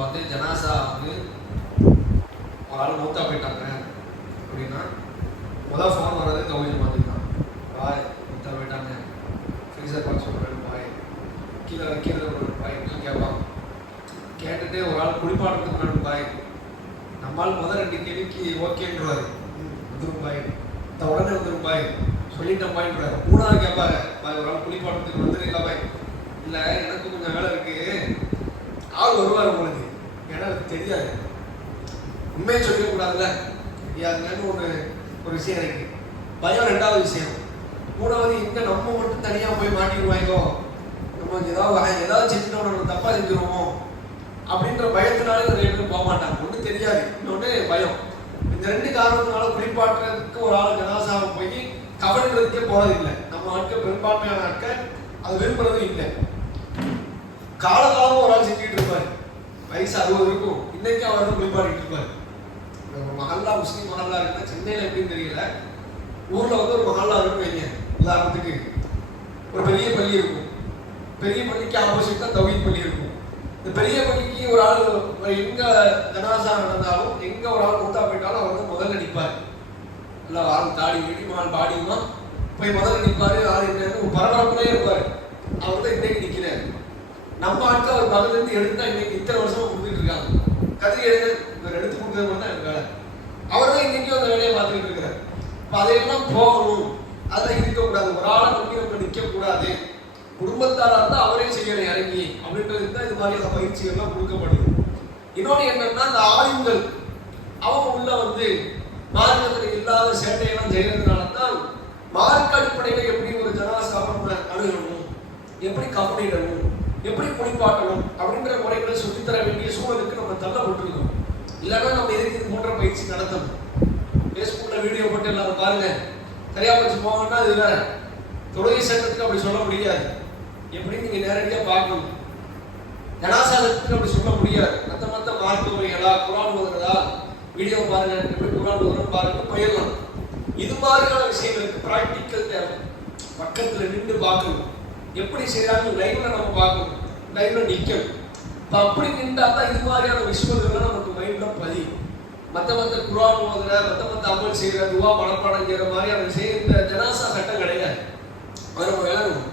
வந்து ஜனாசா வந்து ஒரு ஆள் மூத்தா போயிட்டாங்க அப்படின்னா முதல் ஃபோன் வர்றது கௌஜம் பார்த்துக்கலாம். பாய் மூத்தா போயிட்டாங்க, ஃப்ரீசர் பாக்ஸ் ஒரு பாய், கீழே ஒரு பாய் இப்படின்னு கேட்பான். கேட்டுட்டு ஒரு ஆள் குளிப்பாடுறதுக்கு ரெண்டு பாய், நம்மால் முதல் 2 கேள்விக்கு ஓகேன்றாரு, வந்துடும் பாய், உடனே வந்துடும் பாய், சொல்லிட்டேன் பாயின்றாரு. 3ஆவது கேட்பாங்க, பாய் ஒரு ஆள் குளிப்பாடுறதுக்கு வந்துருக்கா பாய், இல்லை எனக்கு கொஞ்சம் வேலை இருக்கு, ஆள் வருவார் உங்களுக்கு, ஏன்னா எனக்கு தெரியாது, உண்மையை சொல்லிடக்கூடாதுல்ல, தெரியாதுங்கன்னு ஒரு விஷயம் இருக்கு. பயம் 2வது விஷயம். 3வது இங்கே நம்ம மட்டும் தனியாக போய் மாட்டிடுவாங்கோ, நம்ம ஏதாவது செஞ்சுட்டோம், நம்ம தப்பாக செஞ்சிருவோமோ அப்படின்ற பயத்தினால இந்த 2 பேரும் போக மாட்டாங்க. ஒன்றும் தெரியாது, இன்னொன்று பயம். இந்த 2 காரணத்தினால குளிப்பாட்டுறதுக்கு ஒரு ஆள் ஜனாசாவை போய் கவனிக்கிறதுக்கே போறதில்லை. நம்ம ஆட்கள் பெரும்பான்மையான ஆட்கள் அது விரும்புறதும் இல்லை. காலகாலமும் ஒரு ஆள் செஞ்சுட்டு இருப்பாரு, வயசு 60 இருக்கும், இன்னைக்கு அவர் குளிப்பாடிட்டு இருப்பாரு. மஹல்லா முஸ்லீம் மஹல்லா இருக்குன்னா சென்னையில் எப்படின்னு தெரியல, ஊர்ல வந்து ஒரு மஹல்லா இருக்கும் வைங்க. உதாரணத்துக்கு ஒரு பெரிய பள்ளி இருக்கும், பெரிய பள்ளிக்கு ஆப்போசிட் தான் தௌஹீத் பள்ளி இருக்கும். இந்த பெரிய பள்ளிக்கு ஒரு ஆள் எங்க ஜனாசா நடந்தாலும், எங்க ஒரு ஆள் மூத்தா போயிட்டாலும் அவர் வந்து முதல்ல நிற்பாரு. நல்லா ஆள் தாடி வீடி மால் பாடியுமா போய் முதல்ல நிற்பாரு. ஆள் என்னன்னு ஒரு பரபரப்புலேயே இருப்பாரு. அவர் தான் இன்னைக்கு நிற்கிறாரு. நம்ம ஆட்கள் அவர் மகளிர்ந்து எடுத்தா இன்னைக்கு இத்தனை வருஷமா கொடுத்துட்டு இருக்காங்க. கதிரி எடுத்து கொடுக்கறது மட்டும் எனக்கு வேலை. அவர் தான் இன்னைக்கும் அந்த வேலையை பார்த்துக்கிட்டு இருக்கிறார். இப்போ அதையெல்லாம் போகணும், அதை இருக்கக்கூடாது, ஒரு ஆளை நம்பி நம்ம நிற்கக்கூடாது, குடும்பத்தாராக இருந்தால் அவரே செய்யணும் இறங்கி அப்படின்றது தான் இது மாதிரியான பயிற்சிகள்லாம் கொடுக்கப்படுது. இன்னொன்று என்னன்னா, இந்த ஆயுங்கள் அவங்க உள்ள வந்து மார்க்கத்தில் இல்லாத சேட்டையெல்லாம் செய்யறதுனால தான் மார்க்க அடிப்படையில் எப்படி ஒரு ஜனாசாவை நம்ம அணுகணும், எப்படி கவனிடணும், எப்படி குளிப்பாட்டணும் அப்படின்ற முறைகளை சொல்லித்தர வேண்டிய சூழலுக்கு நம்ம தள்ளப்பட்டிருக்கோம். இல்லைன்னா நம்ம எதுக்கு இது போன்ற பயிற்சி நடத்தணும்? ஃபேஸ்புக்கில் வீடியோ போட்டு எல்லாரும் பாருங்க, சரியா போச்சு போங்கன்னா இது வேற. தொழுகை சட்டத்துக்கு அப்படி சொல்ல முடியாது, எப்படி நீங்க நேரடியாக பார்க்கணும். ஜனாசாதத்துக்கு அப்படி சொல்ல முடியாது. மற்ற மார்க்க முறைகளா, குரான் ஓதுறதா, வீடியோ பாருங்க, எப்படி குரான் ஓதுறோம் பாருங்க, போயிடலாம். இது மாதிரியான விஷயங்களுக்கு பிராக்டிக்கல் தேவை. பக்கத்தில் நின்று பார்க்கணும், எப்படி செய்யறாங்க லைவ்ல நம்ம பார்க்கணும், லைவ்ல நிற்கணும். அப்படி நின்றா தான் இது மாதிரியான விஷயங்கள்லாம் நமக்கு மைண்ட்ல பதியும். மற்ற குரான் ஓதுற, மற்ற அமல் செய்யற, துவா மனப்பாடம் செய்யற மாதிரியான விஷயம் இந்த ஜனாசா சட்டம் கிடையாது. அதை நம்ம விளங்கணும்.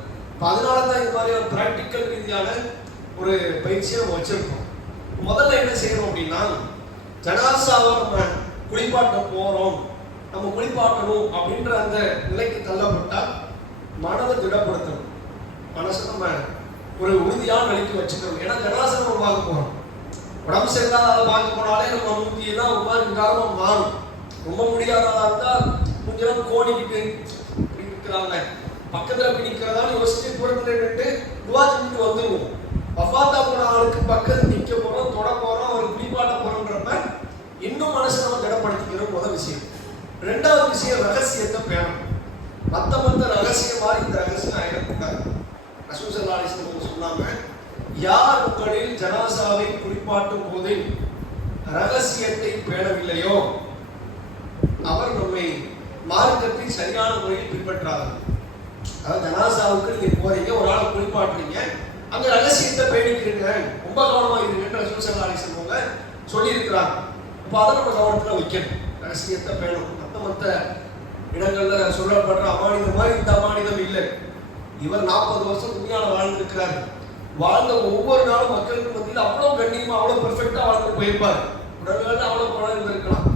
அதனால தான் இது மாதிரியான பிராக்டிக்கல் ரீதியான ஒரு பயிற்சியை நம்ம வச்சிருக்கோம். முதல்ல என்ன செய்யணும் அப்படின்னா, ஜனாசாவை நம்ம குளிப்பாட்ட போறோம், நம்ம குளிப்பாட்டணும் அப்படின்ற அந்த நிலைக்கு தள்ளப்பட்டா மனதை திடப்படுத்தணும். மனசை நம்ம ஒரு உறுதியான நிலைக்கு வச்சுக்கணும். ஏன்னா ஜனாசா நம்ம பார்க்க போறோம், உடம்பு சரியில்லாத அதை பார்க்க போனாலே நம்ம மூஞ்சியெல்லாம் ஒரு மாதிரி காரணம் மாறும். ரொம்ப முடியாததா இருந்தால் கொஞ்சம் கோணிக்கிட்டு இருக்கிறாங்க, பக்கத்தில் போய் நிற்கிறதால யோசிச்சு தூரத்தில் நின்று துவா செஞ்சுட்டு வந்துடுவோம். வஃபாத்தா போன ஆளுக்கு பக்கத்தில் நிற்க போறோம், தொட போறோம், அவர் குளிப்பாட்ட போறோம்ன்றப்ப இன்னும் மனசை நம்ம திடப்படுத்திக்கிறோம். முதல் விஷயம். 2வது விஷயம், ரகசியத்தை பேணணும். மற்ற ரகசியம் மாதிரி இந்த ரகசியம் ஆயிடக்கூடாது. ரசூல் ஸல்லல்லாஹு அலைஹி வஸல்லம் சொன்னாங்க, யார் உங்களில் ஜனாசாவை குளிப்பாட்டும் போது ரகசியத்தை பேணவில்லையோ அவர் நம்மை மார்க்கத்தை சரியான முறையில் பின்பற்றார்கள். அதாவது ஜனாசாவுக்கு நீங்க போறீங்க, ஒரு ஆளை குளிப்பாட்டுறீங்க, அங்க ரகசியத்தை பேணிக்கிறீங்க, ரொம்ப கவனமா இருங்கன்னு ரசூல் ஸல்லல்லாஹு அலைஹி வஸல்லம் சொல்லி இருக்கிறாங்க. அப்போ அதை நம்ம கவனத்துல வைக்கணும், ரகசியத்தை பேணணும். மற்ற இடங்கள்ல சொல்லப்படுற அமானிதம் மாதிரி இந்த அமானிதம் இல்லை. இவர் 40 வருஷம் துணியால வாழ்ந்திருக்கிறார். வாழ்ந்த ஒவ்வொரு நாளும் மக்களுக்கு மத்தியில் அவ்வளவு கண்ணியமா, அவ்வளவு பெர்ஃபெக்டா வாழ்ந்து போயிருப்பார். உடல்கள் அவ்வளவு குறை இருந்திருக்கலாம்.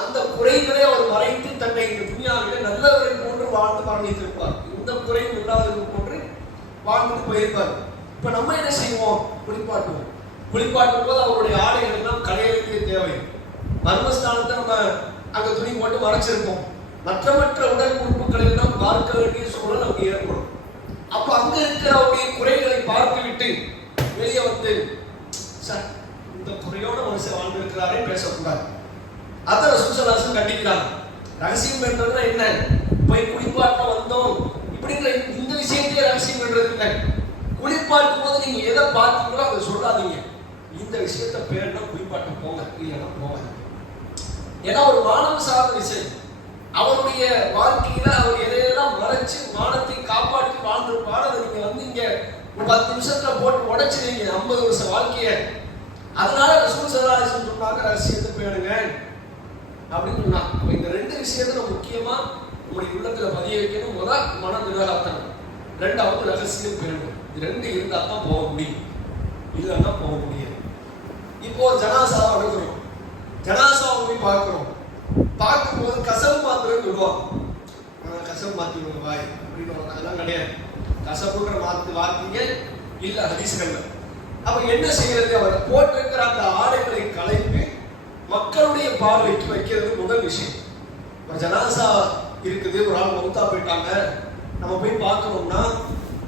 அந்த குறைகளை அவர் மறைத்து தன்னை இந்த துணியாவிலே நல்லவரை போன்று வாழ்ந்து மரணித்திருப்பார். இந்த குறையும் இல்லாதது போன்று வாழ்ந்துட்டு போயிருப்பார். இப்ப நம்ம என்ன செய்வோம்? குளிப்பாட்டுவோம். குளிப்பாட்டும் போது அவருடைய ஆடைகள் எல்லாம் களையலுக்கு தேவை. மர்மஸ்தானத்தை நம்ம அங்க துணி போட்டு மறைச்சிருப்போம். மற்ற உடல் உறுப்புகளை எல்லாம் பார்க்க வேண்டிய சூழல் அங்கே ஏற்படும். அப்ப அங்க இருக்கிற அவருடைய குறைகளை பார்த்து விட்டு வெளியே வந்து சார் இந்த குறையோட மனுஷன் வாழ்ந்திருக்கிறாரே பேசக்கூடாது. அதை ரசூல் ஸல்லல்லாஹு அலைஹி வஸல்லம் கண்டிக்கிறாங்க. ரகசியம் என்றதுனா என்ன? போய் குளிப்பாட்ட வந்தோம் இப்படிங்கிற இந்த விஷயத்தையே ரகசியம் என்றது இல்லை. குளிப்பாட்டும் போது நீங்க எதை பார்த்தீங்களோ அதை சொல்லாதீங்க. இந்த விஷயத்தை பேருனா குளிப்பாட்ட போங்க, இல்லைன்னா போங்க. ஏன்னா ஒரு மானம் சார்ந்த விஷயம். அவருடைய வாழ்க்கையில அவர் எதையெல்லாம் மறைச்சு மானத்தை காப்பாற்றி வாழ்ந்திருப்பார். அதை நீங்க வந்து இங்க ஒரு 10 நிமிஷத்துல போட்டு உடைச்சிருவீங்க 50 வருஷம் வாழ்க்கைய. அதனால ரசூல் ஸல்லல்லாஹு அலைஹி வஸல்லம் சொன்னாங்க ரகசியத்தை பேணுங்க அப்படின்னு சொன்னாங்க. அப்ப இந்த ரெண்டு விஷயத்தை முக்கியமா உங்களுடைய உள்ளத்துல பதிய வைக்கணும். முதல் மன நிராகத்தனம், ரெண்டாவது ரகசியம் பேணணும். இது ரெண்டு இருந்தா தான் போக முடியும், இல்லைன்னா போக முடியாது. இப்போ ஜனாசாவை அணுகிறோம், ஜனாசாவை போய் பார்க்கிறோம். பார்க்கும்போது கசப்பு மாத்திரம் சொல்லுவாங்க, கசப்பு மாத்திடுவாங்க வாய் அப்படின்னு. அதெல்லாம் கிடையாது, கசப்புன்ற வார்த்தைங்க இல்ல ஹதீஸ்கள்ல. அப்ப என்ன செய்யறது? அவர் போட்டிருக்கிற அந்த ஆடைகளை கலைத்து மக்களுடைய பார்வைக்கு வைக்கிறது முதல் விஷயம். ஒரு ஜனாசா இருக்குது, ஒரு ஆள் மௌத்தா போயிட்டாங்க, நம்ம போய் பார்க்கணும்னா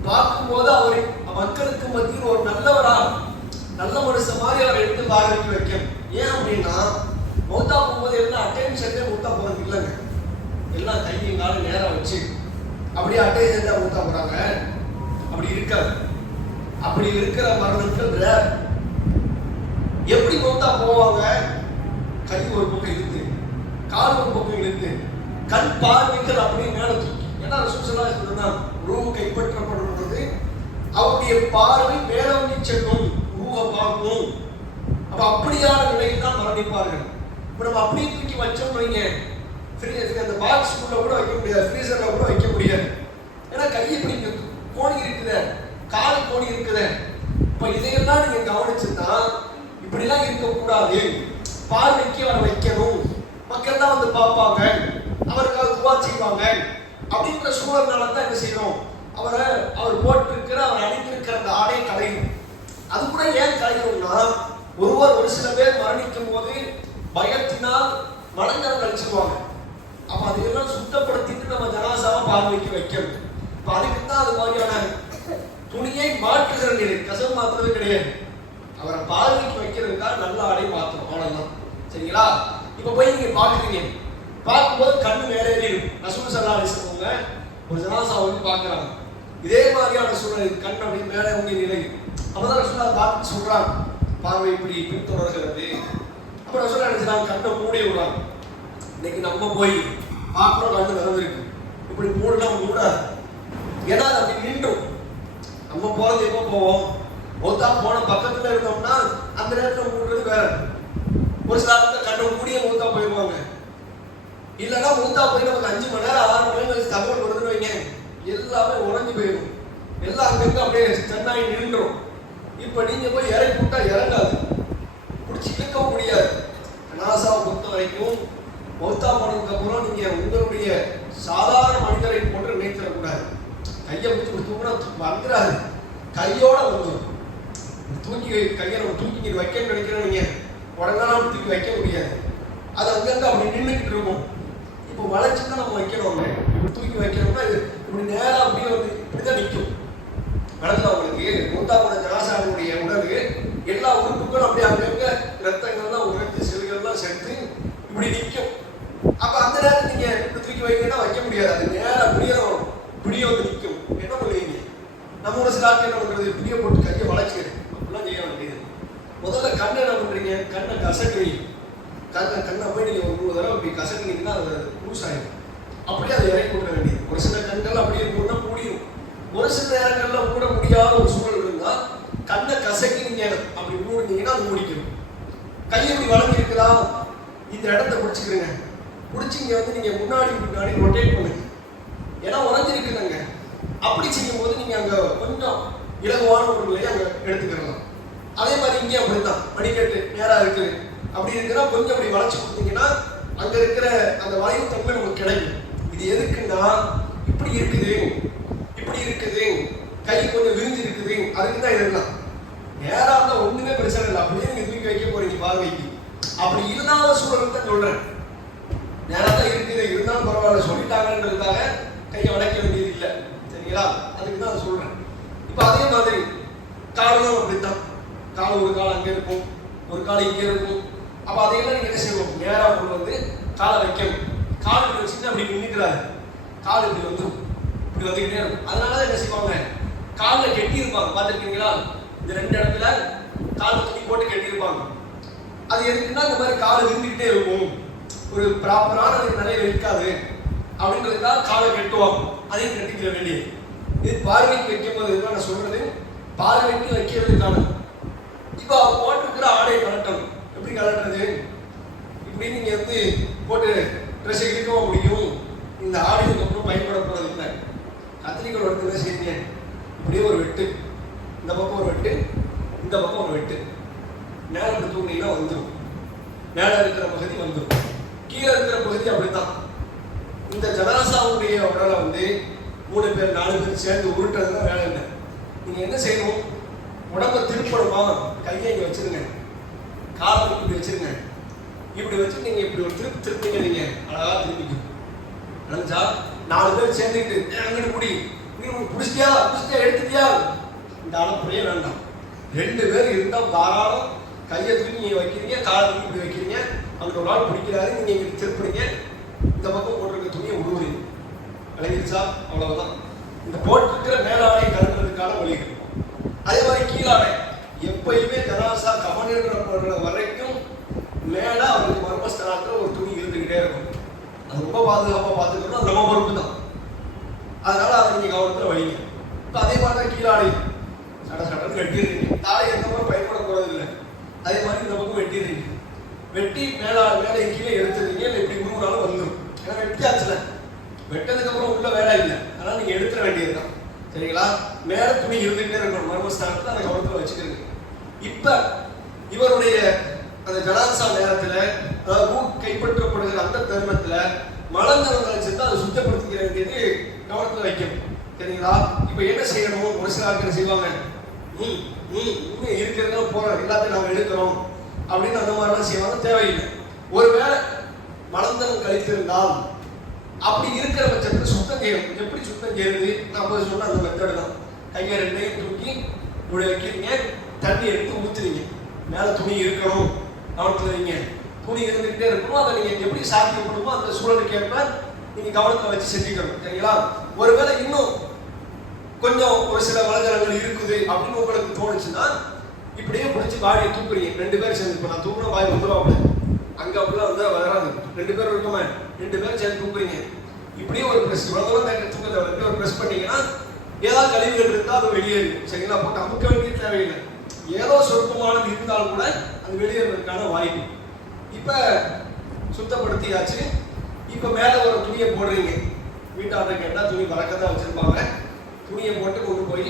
பார்க்கும்போது அவரை மக்களுக்கு மத்தியில் ஒரு நல்லவரா, நல்ல மனுஷன் மாதிரி அவரை எடுத்து பார்வைக்கு வைக்கணும். ஏன் அப்படின்னா மௌத்தா போகும்போது எல்லாம் அட்டென்ஷனே மௌத்தா போறது இல்லைங்க. எல்லாம் கையும் காலம் நேரம் வச்சு அப்படியே அட்டென்ஷன் தான் மௌத்தா போறாங்க. அப்படி இருக்காது. அப்படி இருக்கிற மரணங்கள் ரேர். எப்படி மௌத்தா போவாங்க? கை ஒரு பக்கம் இழுத்து, கால் ஒரு பக்கம் இழுத்து, கண் பார்வைகள் அப்படியே மேல தூக்கி. ஏன்னா ரசூல் ஸல்லல்லாஹு அலைஹி வஸல்லம் சொன்னாங்க, ரூஹ் கைப்பற்றப்படுறது அவருடைய பார்வை மேலோங்கி செல்லும், ரூஹை பார்க்கணும். அப்ப அப்படியான நிலையில் தான் மரணிப்பார்கள். இப்ப நம்ம அப்படியே தூக்கி வச்சோம் வைங்க, அந்த பாக்ஸ்குள்ள கூட வைக்க முடியாது, ஃப்ரீசர்ல கூட வைக்க முடியாது. ஏன்னா கை இப்படி கோணி இருக்குது, கால் கோணி இருக்குது. இப்ப இதையெல்லாம் நீங்க கவனிச்சுன்னா இப்படிலாம் இருக்கக்கூடாது, பார்வைக்கு அவரை வைக்கணும், மக்கள் தான் வந்து பார்ப்பாங்க, அவருக்காக துவா செய்வாங்க அப்படின்ற சூழல்னால தான் என்ன செய்யணும், அவர் போட்டிருக்கிற அவர் அணிந்திருக்கிற அந்த ஆடை கலையும். அது கூட ஏன் கலையணும்னா ஒரு சில பேர் மரணிக்கும் போது பயத்தினால் மனங்கரம் கழிச்சிருவாங்க. அப்ப அதையெல்லாம் சுத்தப்படுத்திட்டு நம்ம ஜனாசாவை பார்வைக்கு வைக்கணும். இப்ப அதுக்கு தான் அது மாதிரியான துணியை மாற்றுகிற நிலை, கசம் மாத்துறது கிடையாது. அவரை பார்வைக்கு வைக்கிறதுக்காக நல்ல ஆடை மாற்றணும், அவ்வளவுதான். சரிங்களா? இப்ப போய் நீங்க பாக்குறீங்க, பார்க்கும்போது கண்ணு மேலே இருக்கும். ரசூல் ஸல்லல்லாஹு அலைஹி வஸல்லம் ஒரு ஜனாசாவை வந்து பாக்குறாங்க, இதே மாதிரியான சூழல், கண் அப்படி மேலே உங்க நிலை. அப்பதான் ரசூல் அதை பார்த்து சொல்றாங்க, பார்வை இப்படி பின்தொடர்கிறது. அப்புறம் ரசூல் நினைச்சாங்க கண்ணை மூடி விடுறாங்க. இன்னைக்கு நம்ம போய் பார்க்குறோம், கண்ணு திறந்திருக்கு, இப்படி மூடலாம் மூடாது. ஏன்னா அப்படி நின்றும் நம்ம போறது எப்போ போவோம், மௌத்தா போன பக்கத்துல இருந்தோம்னா அந்த நேரத்தில் மூடுறது வேற. ஒரு சில கண்ணை மூடிய மௌத்தா போயிடுவாங்க. இல்லைன்னா மௌத்தா போய் நமக்கு 5 மணி நேரம் 6 மணி நேரம் கழிச்சு தகவல் வருதுன்னு வைங்க, எல்லாமே உறைஞ்சு போயிடும், எல்லாம் அங்கங்க அப்படியே சென்னாகி நின்றுடும். இப்ப நீங்க போய் இறக்கி விட்டா இறங்காது, பிடிச்சி இழுக்கவும் முடியாது. ஜனாசாவை பொறுத்த வரைக்கும் மௌத்தா போனதுக்கு அப்புறம் நீங்க உங்களுடைய சாதாரண மனிதரை போன்று நினைத்திடக்கூடாது. கையை பிடிச்சி தூக்கினா வந்துடாது, கையோட வந்துடும். கையை நம்ம தூக்கி வைக்கணும்னு நினைக்கிறோம், நீங்க உடனே தூக்கி வைக்க முடியாது, அது அங்கங்க அப்படி நின்றுக்கிட்டு இருக்கும். இப்போ வளைச்சுதான் நம்ம வைக்கிறோம், இப்படி தூக்கி வைக்கிறோம்னா இது இப்படி நேரம் அப்படியே வந்து இப்படிதான் நிற்கும். நடந்தா உங்களுக்கு மௌத்தா போன ஜனாசாவுடைய உடல் எல்லா உறுப்புகளும் அப்படியே அங்கங்க ரத்தங்கள்லாம் உறைஞ்சு செல்கள்லாம் சேர்த்து இப்படி நிற்கும். அப்ப அந்த நேரம் நீங்க இப்படி தூக்கி வைக்கணும்னா வைக்க முடியாது, அது நேரம் அப்படியே வரும், இப்படியே வந்து நிற்கும். என்ன பண்ணுவீங்க? நம்ம ஒரு சில ஆட்கள் என்ன பண்றது, இப்படியே போட்டு கையை வளைச்சிக்கிறது, அப்படிலாம் செய்ய வேண்டியது. முதல்ல கண்ணை என்ன பண்றீங்க, கண்ணை கசக்குவீங்க. கண்ணை போய் நீங்க ஒரு 3 தடவை அப்படி கசக்குனீங்கன்னா அது லூஸ் ஆகிடும். அப்படியே அதை இறக்கி விட வேண்டியது. ஒரு சில கண்கள் அப்படியே போனா மூடிடும். ஒரு சில நேரங்கள்ல மூட முடியாத ஒரு சூழல் இருந்தா கண்ணை கசக்கினீங்க அப்படி மூடினீங்கன்னா அது மூடிக்கணும். கையை இப்படி வளர்ந்து இருக்குதா, இந்த இடத்த பிடிச்சிக்கிறீங்க, பிடிச்சிங்க வந்து நீங்க முன்னாடி ரொட்டேட் பண்ணுங்க. ஏன்னா உறைஞ்சிருக்குதுங்க. அப்படி செய்யும் போது நீங்க அங்க கொஞ்சம் இலகுவான ஒரு நிலையை அங்க எடுத்துக்கலாம். அதே மாதிரி இங்கே அப்படித்தான், மணிக்கட்டு நேரா இருக்கு, அப்படி இருக்குன்னா கொஞ்சம் அப்படி வளைச்சு கொடுத்தீங்கன்னா அங்க இருக்கிற அந்த வளைவு தன்மை நமக்கு கிடைக்கும். இது எதுக்குன்னா இப்படி இருக்குது, கை கொஞ்சம் விரிஞ்சு இருக்குது, அதுக்கு தான் இதெல்லாம். நேரா இருந்தா ஒண்ணுமே பிரச்சனை இல்லை, அப்படியே நீங்க தூக்கி வைக்க போறீங்க பார்வைக்கு. அப்படி இல்லாத சூழலுக்கு தான் சொல்றேன். நேரா தான் இருக்குது, இருந்தாலும் பரவாயில்ல சொல்லிட்டாங்கன்றதுக்காக கையை வளைக்க வேண்டியது இல்லை. சரிங்களா? அதுக்கு தான் அதை சொல்றேன். இப்ப அதே மாதிரி காலும் அப்படித்தான், கால் ஒரு கால் அங்க இருக்கும், ஒரு கால் இங்கே இருக்கும். அப்ப அதையெல்லாம் நீங்க என்ன செய்வோம், நேரா கொண்டு வந்து காலை வைக்கணும். கால் இப்படி வச்சுட்டு அப்படி நின்றுக்கிறாரு, கால் இப்படி வந்துடும், இப்படி வந்துக்கிட்டே இருக்கும். அதனாலதான் என்ன செய்வாங்க, காலில் கெட்டி இருப்பாங்க, பார்த்துருக்கீங்களா? இந்த 2 இடத்துல கால் துணி போட்டு கெட்டி இருப்பாங்க. அது எதுக்குன்னா இந்த மாதிரி கால் விரிஞ்சுக்கிட்டே இருக்கும், ஒரு ப்ராப்பரான நிலையில இருக்காது அப்படின்றதுக்காக காலை கெட்டுவாங்க. அதையும் கட்டிக்கிற வேண்டியது. இது பார்வைக்கு வைக்கும் போது நான் சொல்றது, பார்வைக்கு வைக்கிறதுக்கான இப்போ அவர் போட்டிருக்கிற ஆடையை கலட்டணும். எப்படி கலட்டுறது? இப்படி நீங்க வந்து போட்டு ட்ரெஸ்ஸை இழுக்கவும் முடியும். இந்த ஆடைக்கு அப்புறம் பயன்பட போறது இல்லை. கத்திரிக்கோள் எடுத்து என்ன செய்யுங்க, இப்படியே ஒரு வெட்டு, இந்த பக்கம் ஒரு வெட்டு, இந்த பக்கம் ஒரு வெட்டு, மேலே தூங்கினீங்கன்னா வந்துடும். மேலே இருக்கிற பகுதி வந்துடும், கீழே இருக்கிற பகுதி அப்படித்தான். இந்த ஜனாசாவுடைய உடலை வந்து 3 பேர் 4 பேர் சேர்ந்து உருட்டுறதுதான் வேலை இல்லை. நீங்க என்ன செய்யணும், உடம்பை திருப்பணுமா, கையை இங்கே வச்சிருங்க, காலை இப்படி வச்சிருங்க, இப்படி வச்சு நீங்க இப்படி ஒரு திருப்பிங்க, நீங்க அழகா திருப்பிக்கும். நினைச்சா 4 பேர் சேர்ந்துக்கிட்டு அங்கிட்டு முடி, நீ பிடிச்சிட்டியா எடுத்துட்டியா, இந்த அளப்புறையே வேண்டாம். 2 பேர் இருந்தால் தாராளம். கையை தூக்கி நீங்க வைக்கிறீங்க, காலை தூக்கி இப்படி வைக்கிறீங்க, அங்கிட்ட ஒரு ஆள் பிடிக்கிறாரு, நீங்க இங்க திருப்புறீங்க, இந்த பக்கம் போட்டிருக்க துணியை உருவுறீங்க. விளங்கிடுச்சா? அவ்வளவுதான். இந்த போட்டிருக்கிற மேலாடை கலட்டுறதுக்கான வழி. அதே மாதிரி கீழாடை எப்பயுமே ஜனாசா கவனின்ற வரைக்கும் மேல அவருக்கு மர்மஸ்தலத்துல ஒரு துணி இருந்துகிட்டே இருக்கும். அது ரொம்ப பாதுகாப்பா பார்த்துக்கணும், அது ரொம்ப பொறுப்பு தான். அதனால அதை நீங்க கவனத்துல வைங்க. அதே மாதிரி கீழாடை சடன்னு வெட்டிடுறீங்க. தாடை எந்த மாதிரி பயன்பட போறது இல்லை. அதே மாதிரி இந்த பக்கம் வெட்டிடுறீங்க. வெட்டி மேலே கீழே எடுத்துறீங்க. இல்லை இப்படி உருவுனாலும் வந்துடும். ஏன்னா வெட்டியாச்சுல, வெட்டதுக்கு அப்புறம் உள்ள வேலை இல்லை. அதனால நீங்க எடுத்துட வேண்டியதுதான். சரிங்களா? மேல துணி இருந்துகிட்டே இருக்கணும். மர்மஸ்தானத்தை அந்த கவனத்துல வச்சுக்கிறீங்க. இப்ப இவருடைய அந்த ஜனாசா நேரத்துல, அதாவது கைப்பற்றப்படுகிற அந்த தருணத்துல மலங்கரங்களை சேர்த்து அதை சுத்தப்படுத்திக்க வேண்டியது கவனத்துல வைக்கணும். சரிங்களா? இப்ப என்ன செய்யணும், ஒரு சில ஆட்கள் செய்வாங்க, இருக்கிறதா போற எல்லாத்தையும் நாம எடுக்கிறோம் அப்படின்னு அந்த மாதிரிலாம் செய்வாங்க. தேவையில்லை. ஒருவேளை மலந்தரம் கழித்திருந்தால் அப்படி இருக்கிற பட்சத்தில் சுத்தம் செய்யணும். எப்படி சுத்தம் செய்யறது? நான் சொன்ன அந்த மெத்தடு தான். கையை 2ஐயும் தூக்கி இப்படி வைக்கிறீங்க, தண்ணி எடுத்து ஊத்துறீங்க. மேல துணி இருக்கணும், கவனத்துல வைங்க. துணி இருந்துகிட்டே இருக்கணும். அதை நீங்க எப்படி சாத்தியப்படுமோ அந்த சூழலுக்கு ஏற்ப நீங்க கவனத்துல வச்சு செஞ்சுக்கணும். சரிங்களா? ஒருவேளை இன்னும் கொஞ்சம் ஒரு சில வளங்கரங்கள் இருக்குது அப்படின்னு உங்களுக்கு தோணுச்சுன்னா இப்படியே பிடிச்சி வாடியை தூக்குறீங்க. 2 பேர் சேர்ந்து. இப்போ நான் தூக்குனா வாய் வந்துடும். அங்க அப்படிலாம் வந்து வராது. 2 பேர் இருக்குமே, 2 பேர் சேர்ந்து தூக்குறீங்க. இப்படியே ஒரு பிரஸ், இவ்வளவு தூக்கத்தை வந்து ஒரு பிரஸ் பண்ணீங்கன்னா ஏதாவது கழிவுகள் இருந்தால் அது வெளியேறும். சரிங்களா? போட்டு அமுக்க வேண்டிய தேவையில்லை. ஏதோ சொற்பமானது இருந்தாலும் கூட அது வெளியேறதுக்கான வாய்ப்பு. இப்ப சுத்தப்படுத்தியாச்சு. இப்ப மேல ஒரு துணியை போடுறீங்க. வீட்டாண்ட கேட்டா துணி வழக்கதான் வச்சிருப்பாங்க. துணியை போட்டு கொண்டு போய்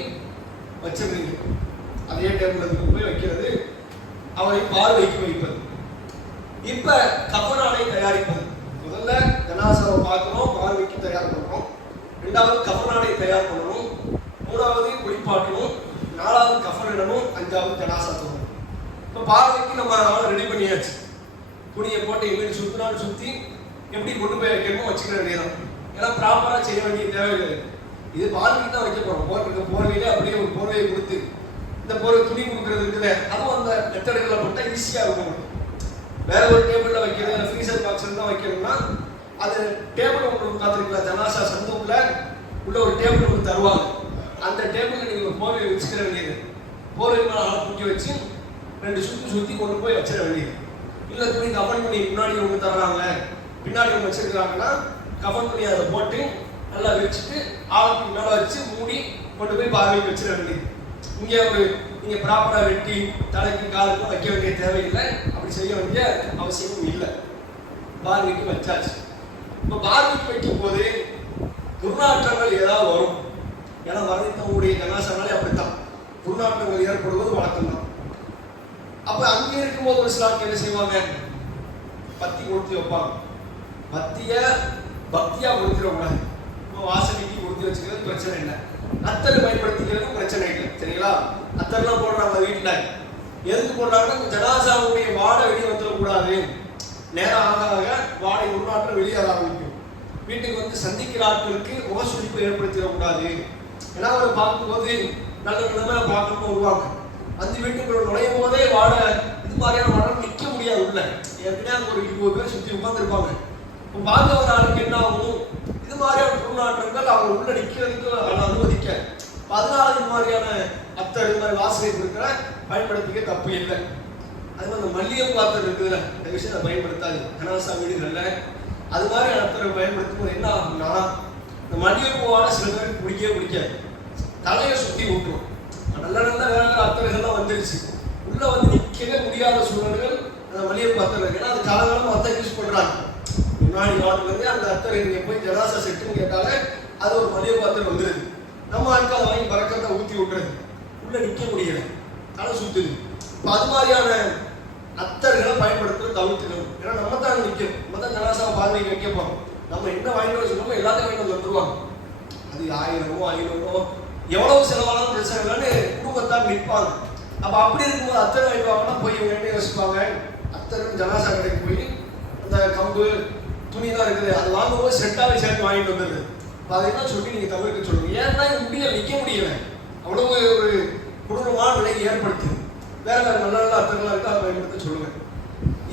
வச்சிருந்தீங்க. அதே டேபிள் போய் வைக்கிறது, அவரை பார்வைக்கு வைப்பது. இப்ப கஃபனாடை தயாரிப்பது. முதல்ல ஜனாசாவை பார்க்கணும், பார்வைக்கு தயார் பண்ணணும். 2வது கஃபனாடை தயார் பண்ணணும். 3வது குளிப்பாட்டணும். 4வது கஃபன் இடணும். 5வது ஜனாசா தோணும். இப்ப பார்வைக்கு நம்ம ரெடி பண்ணியாச்சு. துணியை போட்டு எப்படி சுத்தினாலும் சுத்தி எப்படி கொண்டு போய் வைக்கணுமோ வச்சுக்க வேண்டியதான். ஏன்னா ப்ராப்பரா செய்ய வேண்டிய தேவையில்லை. இது பார்வைக்கு தான் வைக்க போறோம். போட்டிருக்க போர்வையிலே அப்படியே ஒரு போர்வையை கொடுத்து இந்த போர்வை துணி கொடுக்கறது இருக்குல்ல, அதுவும் அந்த மெத்தடுகளை போட்டா ஈஸியா இருக்கும். வேற ஒரு டேபிள்ல வைக்கிறது, ஃப்ரீசர் பாக்ஸ்ல தான் வைக்கிறோம்னா அது டேபிள் உங்களுக்கு பார்த்துருக்கலாம். ஜனாசா சந்தூக்ல உள்ள ஒரு டேபிள் ஒன்று தருவாங்க. அந்த டேபிள்ல நீங்க போர்வை வச்சுக்கிற வேண்டியது. போர்வை மேல ஆளை தூக்கி வச்சு 2 சுத்தி கொண்டு போய் வச்சிட வேண்டியது. இல்ல துணி கஃபன் பண்ணி முன்னாடி ஒன்று தர்றாங்க, பின்னாடி ஒன்று வச்சிருக்கிறாங்கன்னா கஃபன் பண்ணி அதை போட்டு நல்லா வச்சுட்டு ஆளுக்கு மேல வச்சு மூடி கொண்டு போய் பார்வைக்கு வச்சிட வேண்டியது. இங்கே ஒரு நீங்க ப்ராப்பரா வெட்டி தலைக்கு காலுக்கும் வைக்க வேண்டிய தேவையில்லை. அப்படி செய்ய வேண்டிய அவசியமும் இல்லை. பார்வைக்கு வச்சாச்சு. இப்ப பார்வைக்கு வைக்கும் போது துர்நாற்றங்கள் ஏதாவது வரும். ஏன்னா மரணித்தவங்களுடைய ஜனாசானாலே அப்படித்தான் துர்நாற்றங்கள் ஏற்படுவது வழக்கம் தான். அப்ப அங்கே இருக்கும்போது ஒரு சில என்ன செய்வாங்க, பத்தி கொளுத்தி வைப்பாங்க. பத்திய பக்தியா கொளுத்திடக்கூடாது. வாசனைக்கு கொளுத்தி வச்சுக்கிறது பிரச்சனை இல்லை. அத்தர் பயன்படுத்திக்கிறது பிரச்சனை இல்லை. சரிங்களா? அத்தர்லாம் போடுறாங்க வீட்டுல. எதுக்கு போடுறாங்கன்னா ஜனாசாவுடைய வாடை வெளியே வந்துடக்கூடாது. நேரம் ஆக வாடை உருமாற்றம் வெளியேற ஆரம்பிக்கும். வீட்டுக்கு வந்து சந்திக்கிற ஆட்களுக்கு முகசுழிப்பு ஏற்படுத்திடக்கூடாது. ஏன்னா அவர் பார்க்கும்போது நல்ல நிலைமையில பார்க்கணும்னு வருவாங்க. அந்த வீட்டுக்குள்ள நுழையும் போதே வாடை இது மாதிரியான வாடை நிற்க முடியாது. உள்ள ஏற்கனவே ஒரு 20 பேர் சுற்றி உட்கார்ந்துருப்பாங்க. இப்போ பார்க்க ஒரு ஆளுக்கு என்ன ஆகும், இது மாதிரியான துர்நாற்றங்கள் அவங்க உள்ள நிற்கிறதுக்கு அனுமதிக்க. அதனால இது மாதிரியான அத்தர் இது மாதிரி வாசனை இருக்கிற பயன்படுத்திக்க தப்பு இல்லை. அது மாதிரி அந்த மல்லிகைப்பூ அத்தர் இருக்குதுல்ல, இந்த விஷயத்தை பயன்படுத்தாது ஜனாசா வீடுகள்ல. அது மாதிரி அத்தரை பயன்படுத்தும் போது என்ன ஆகும்னா, இந்த மல்லிகைப்பூவால சில பேருக்கு பிடிக்கவே பிடிக்காது. தலையை சுத்தி விட்டுரும். நல்ல நல்ல வேற வேற அத்தரைகள்லாம் வந்துருச்சு. உள்ள உள்ள வந்து நிற்கவே முடியாத சூழ்நிலைகள் அந்த மல்லிகைப்பூ அத்தர் இருக்கு. ஏன்னா அது காலகாலமாக அத்தை யூஸ் பண்ணுறாங்க. முன்னாடி காலத்துலேருந்து அந்த அத்தர் நீங்கள் போய் ஜனாசா செட்டுன்னு கேட்டாலே அது ஒரு மல்லிகைப்பூ அத்தர் வந்துடுது. நம்ம ஆட்கள் அதை வாங்கி பறக்கிறத ஊற்றி விட்டுறது, உள்ள நிற்க முடியல, தலை சுத்துது. இப்போ அது மாதிரியான அத்தர்களை பயன்படுத்துறது தவிர்த்துக்கணும். ஏன்னா நம்ம தான் நிற்கும், நம்ம தான் ஜனாசாவை பார்வைக்கு வைக்க போகிறோம். நம்ம என்ன வாங்கிட்டு வர சொல்லணும் எல்லாத்தையும் வாங்கிட்டு வந்துருவாங்க. அது 1000 500 எவ்வளவு செலவானாலும் பிரச்சனை இல்லைன்னு குடும்பத்தால் நிற்பாங்க. அப்போ அப்படி இருக்கும்போது அத்தனை வாங்கிடுவாங்கன்னா போய் இவங்க என்ன யோசிப்பாங்க, அத்தனை ஜனாசா கடைக்கு போய் அந்த கம்பு துணி தான் இருக்குது அது வாங்கும்போது செட்டாகவே சேர்த்து வாங்கிட்டு வந்துடுது. இப்போ அதையெல்லாம் சொல்லி நீங்கள் தவிர்க்க சொல்லுங்க. ஏன்னா முடியல, நிற்க முடியல, அவ்வளவு ஒரு கொடூரமான நிலையை ஏற்படுத்துது. வேற வேற நல்ல நல்ல அத்தர்களாக இருக்கா அதை பயன்படுத்த சொல்லுங்க.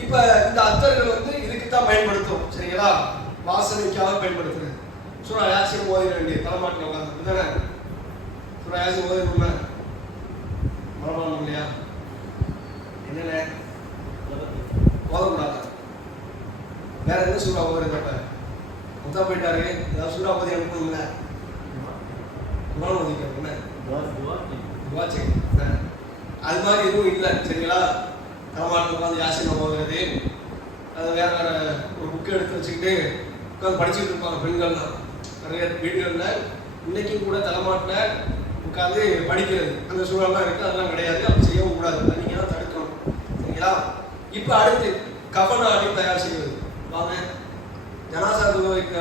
இப்போ இந்த அத்தர்கள் வந்து இதுக்கு தான் பயன்படுத்தும், சரிங்களா? வாசனைக்காக பயன்படுத்துறது. சூரா யாசின் ஓதிட வேண்டிய தலைமாட்டில் உட்காந்து தானே சூரா யாசின் ஓதிடும்ல, மரபானம் இல்லையா? என்னென்ன ஓதக்கூடாது. வேற என்ன சூறா ஓதுறதப்ப முத்தா போயிட்டாரு, ஏதாவது சூறா ஓதி அனுப்பணும்ல, குரான் ஓதிக்கணும்ல, அது மாதிரி எதுவும் இல்லை, சரிங்களா? தலைமாட்டில் உட்காந்து யாசின் ஓதுறது, அது வேற வேற ஒரு புக்கு எடுத்து வச்சுக்கிட்டு உட்காந்து படிச்சுட்டு இருப்பாங்க பெண்கள்லாம். நிறைய வீடுகளில் இன்னைக்கும் கூட தலைமாட்டில் உட்காந்து படிக்கிறது அந்த சூழலாம் இருக்குது. அதெல்லாம் கிடையாது, அப்படி செய்யவும் கூடாது, நீங்கள் தான் தடுக்கணும், சரிங்களா? இப்போ அடுத்து கஃன் ஆடை தயார் செய்வது. வாங்க, ஜனாசா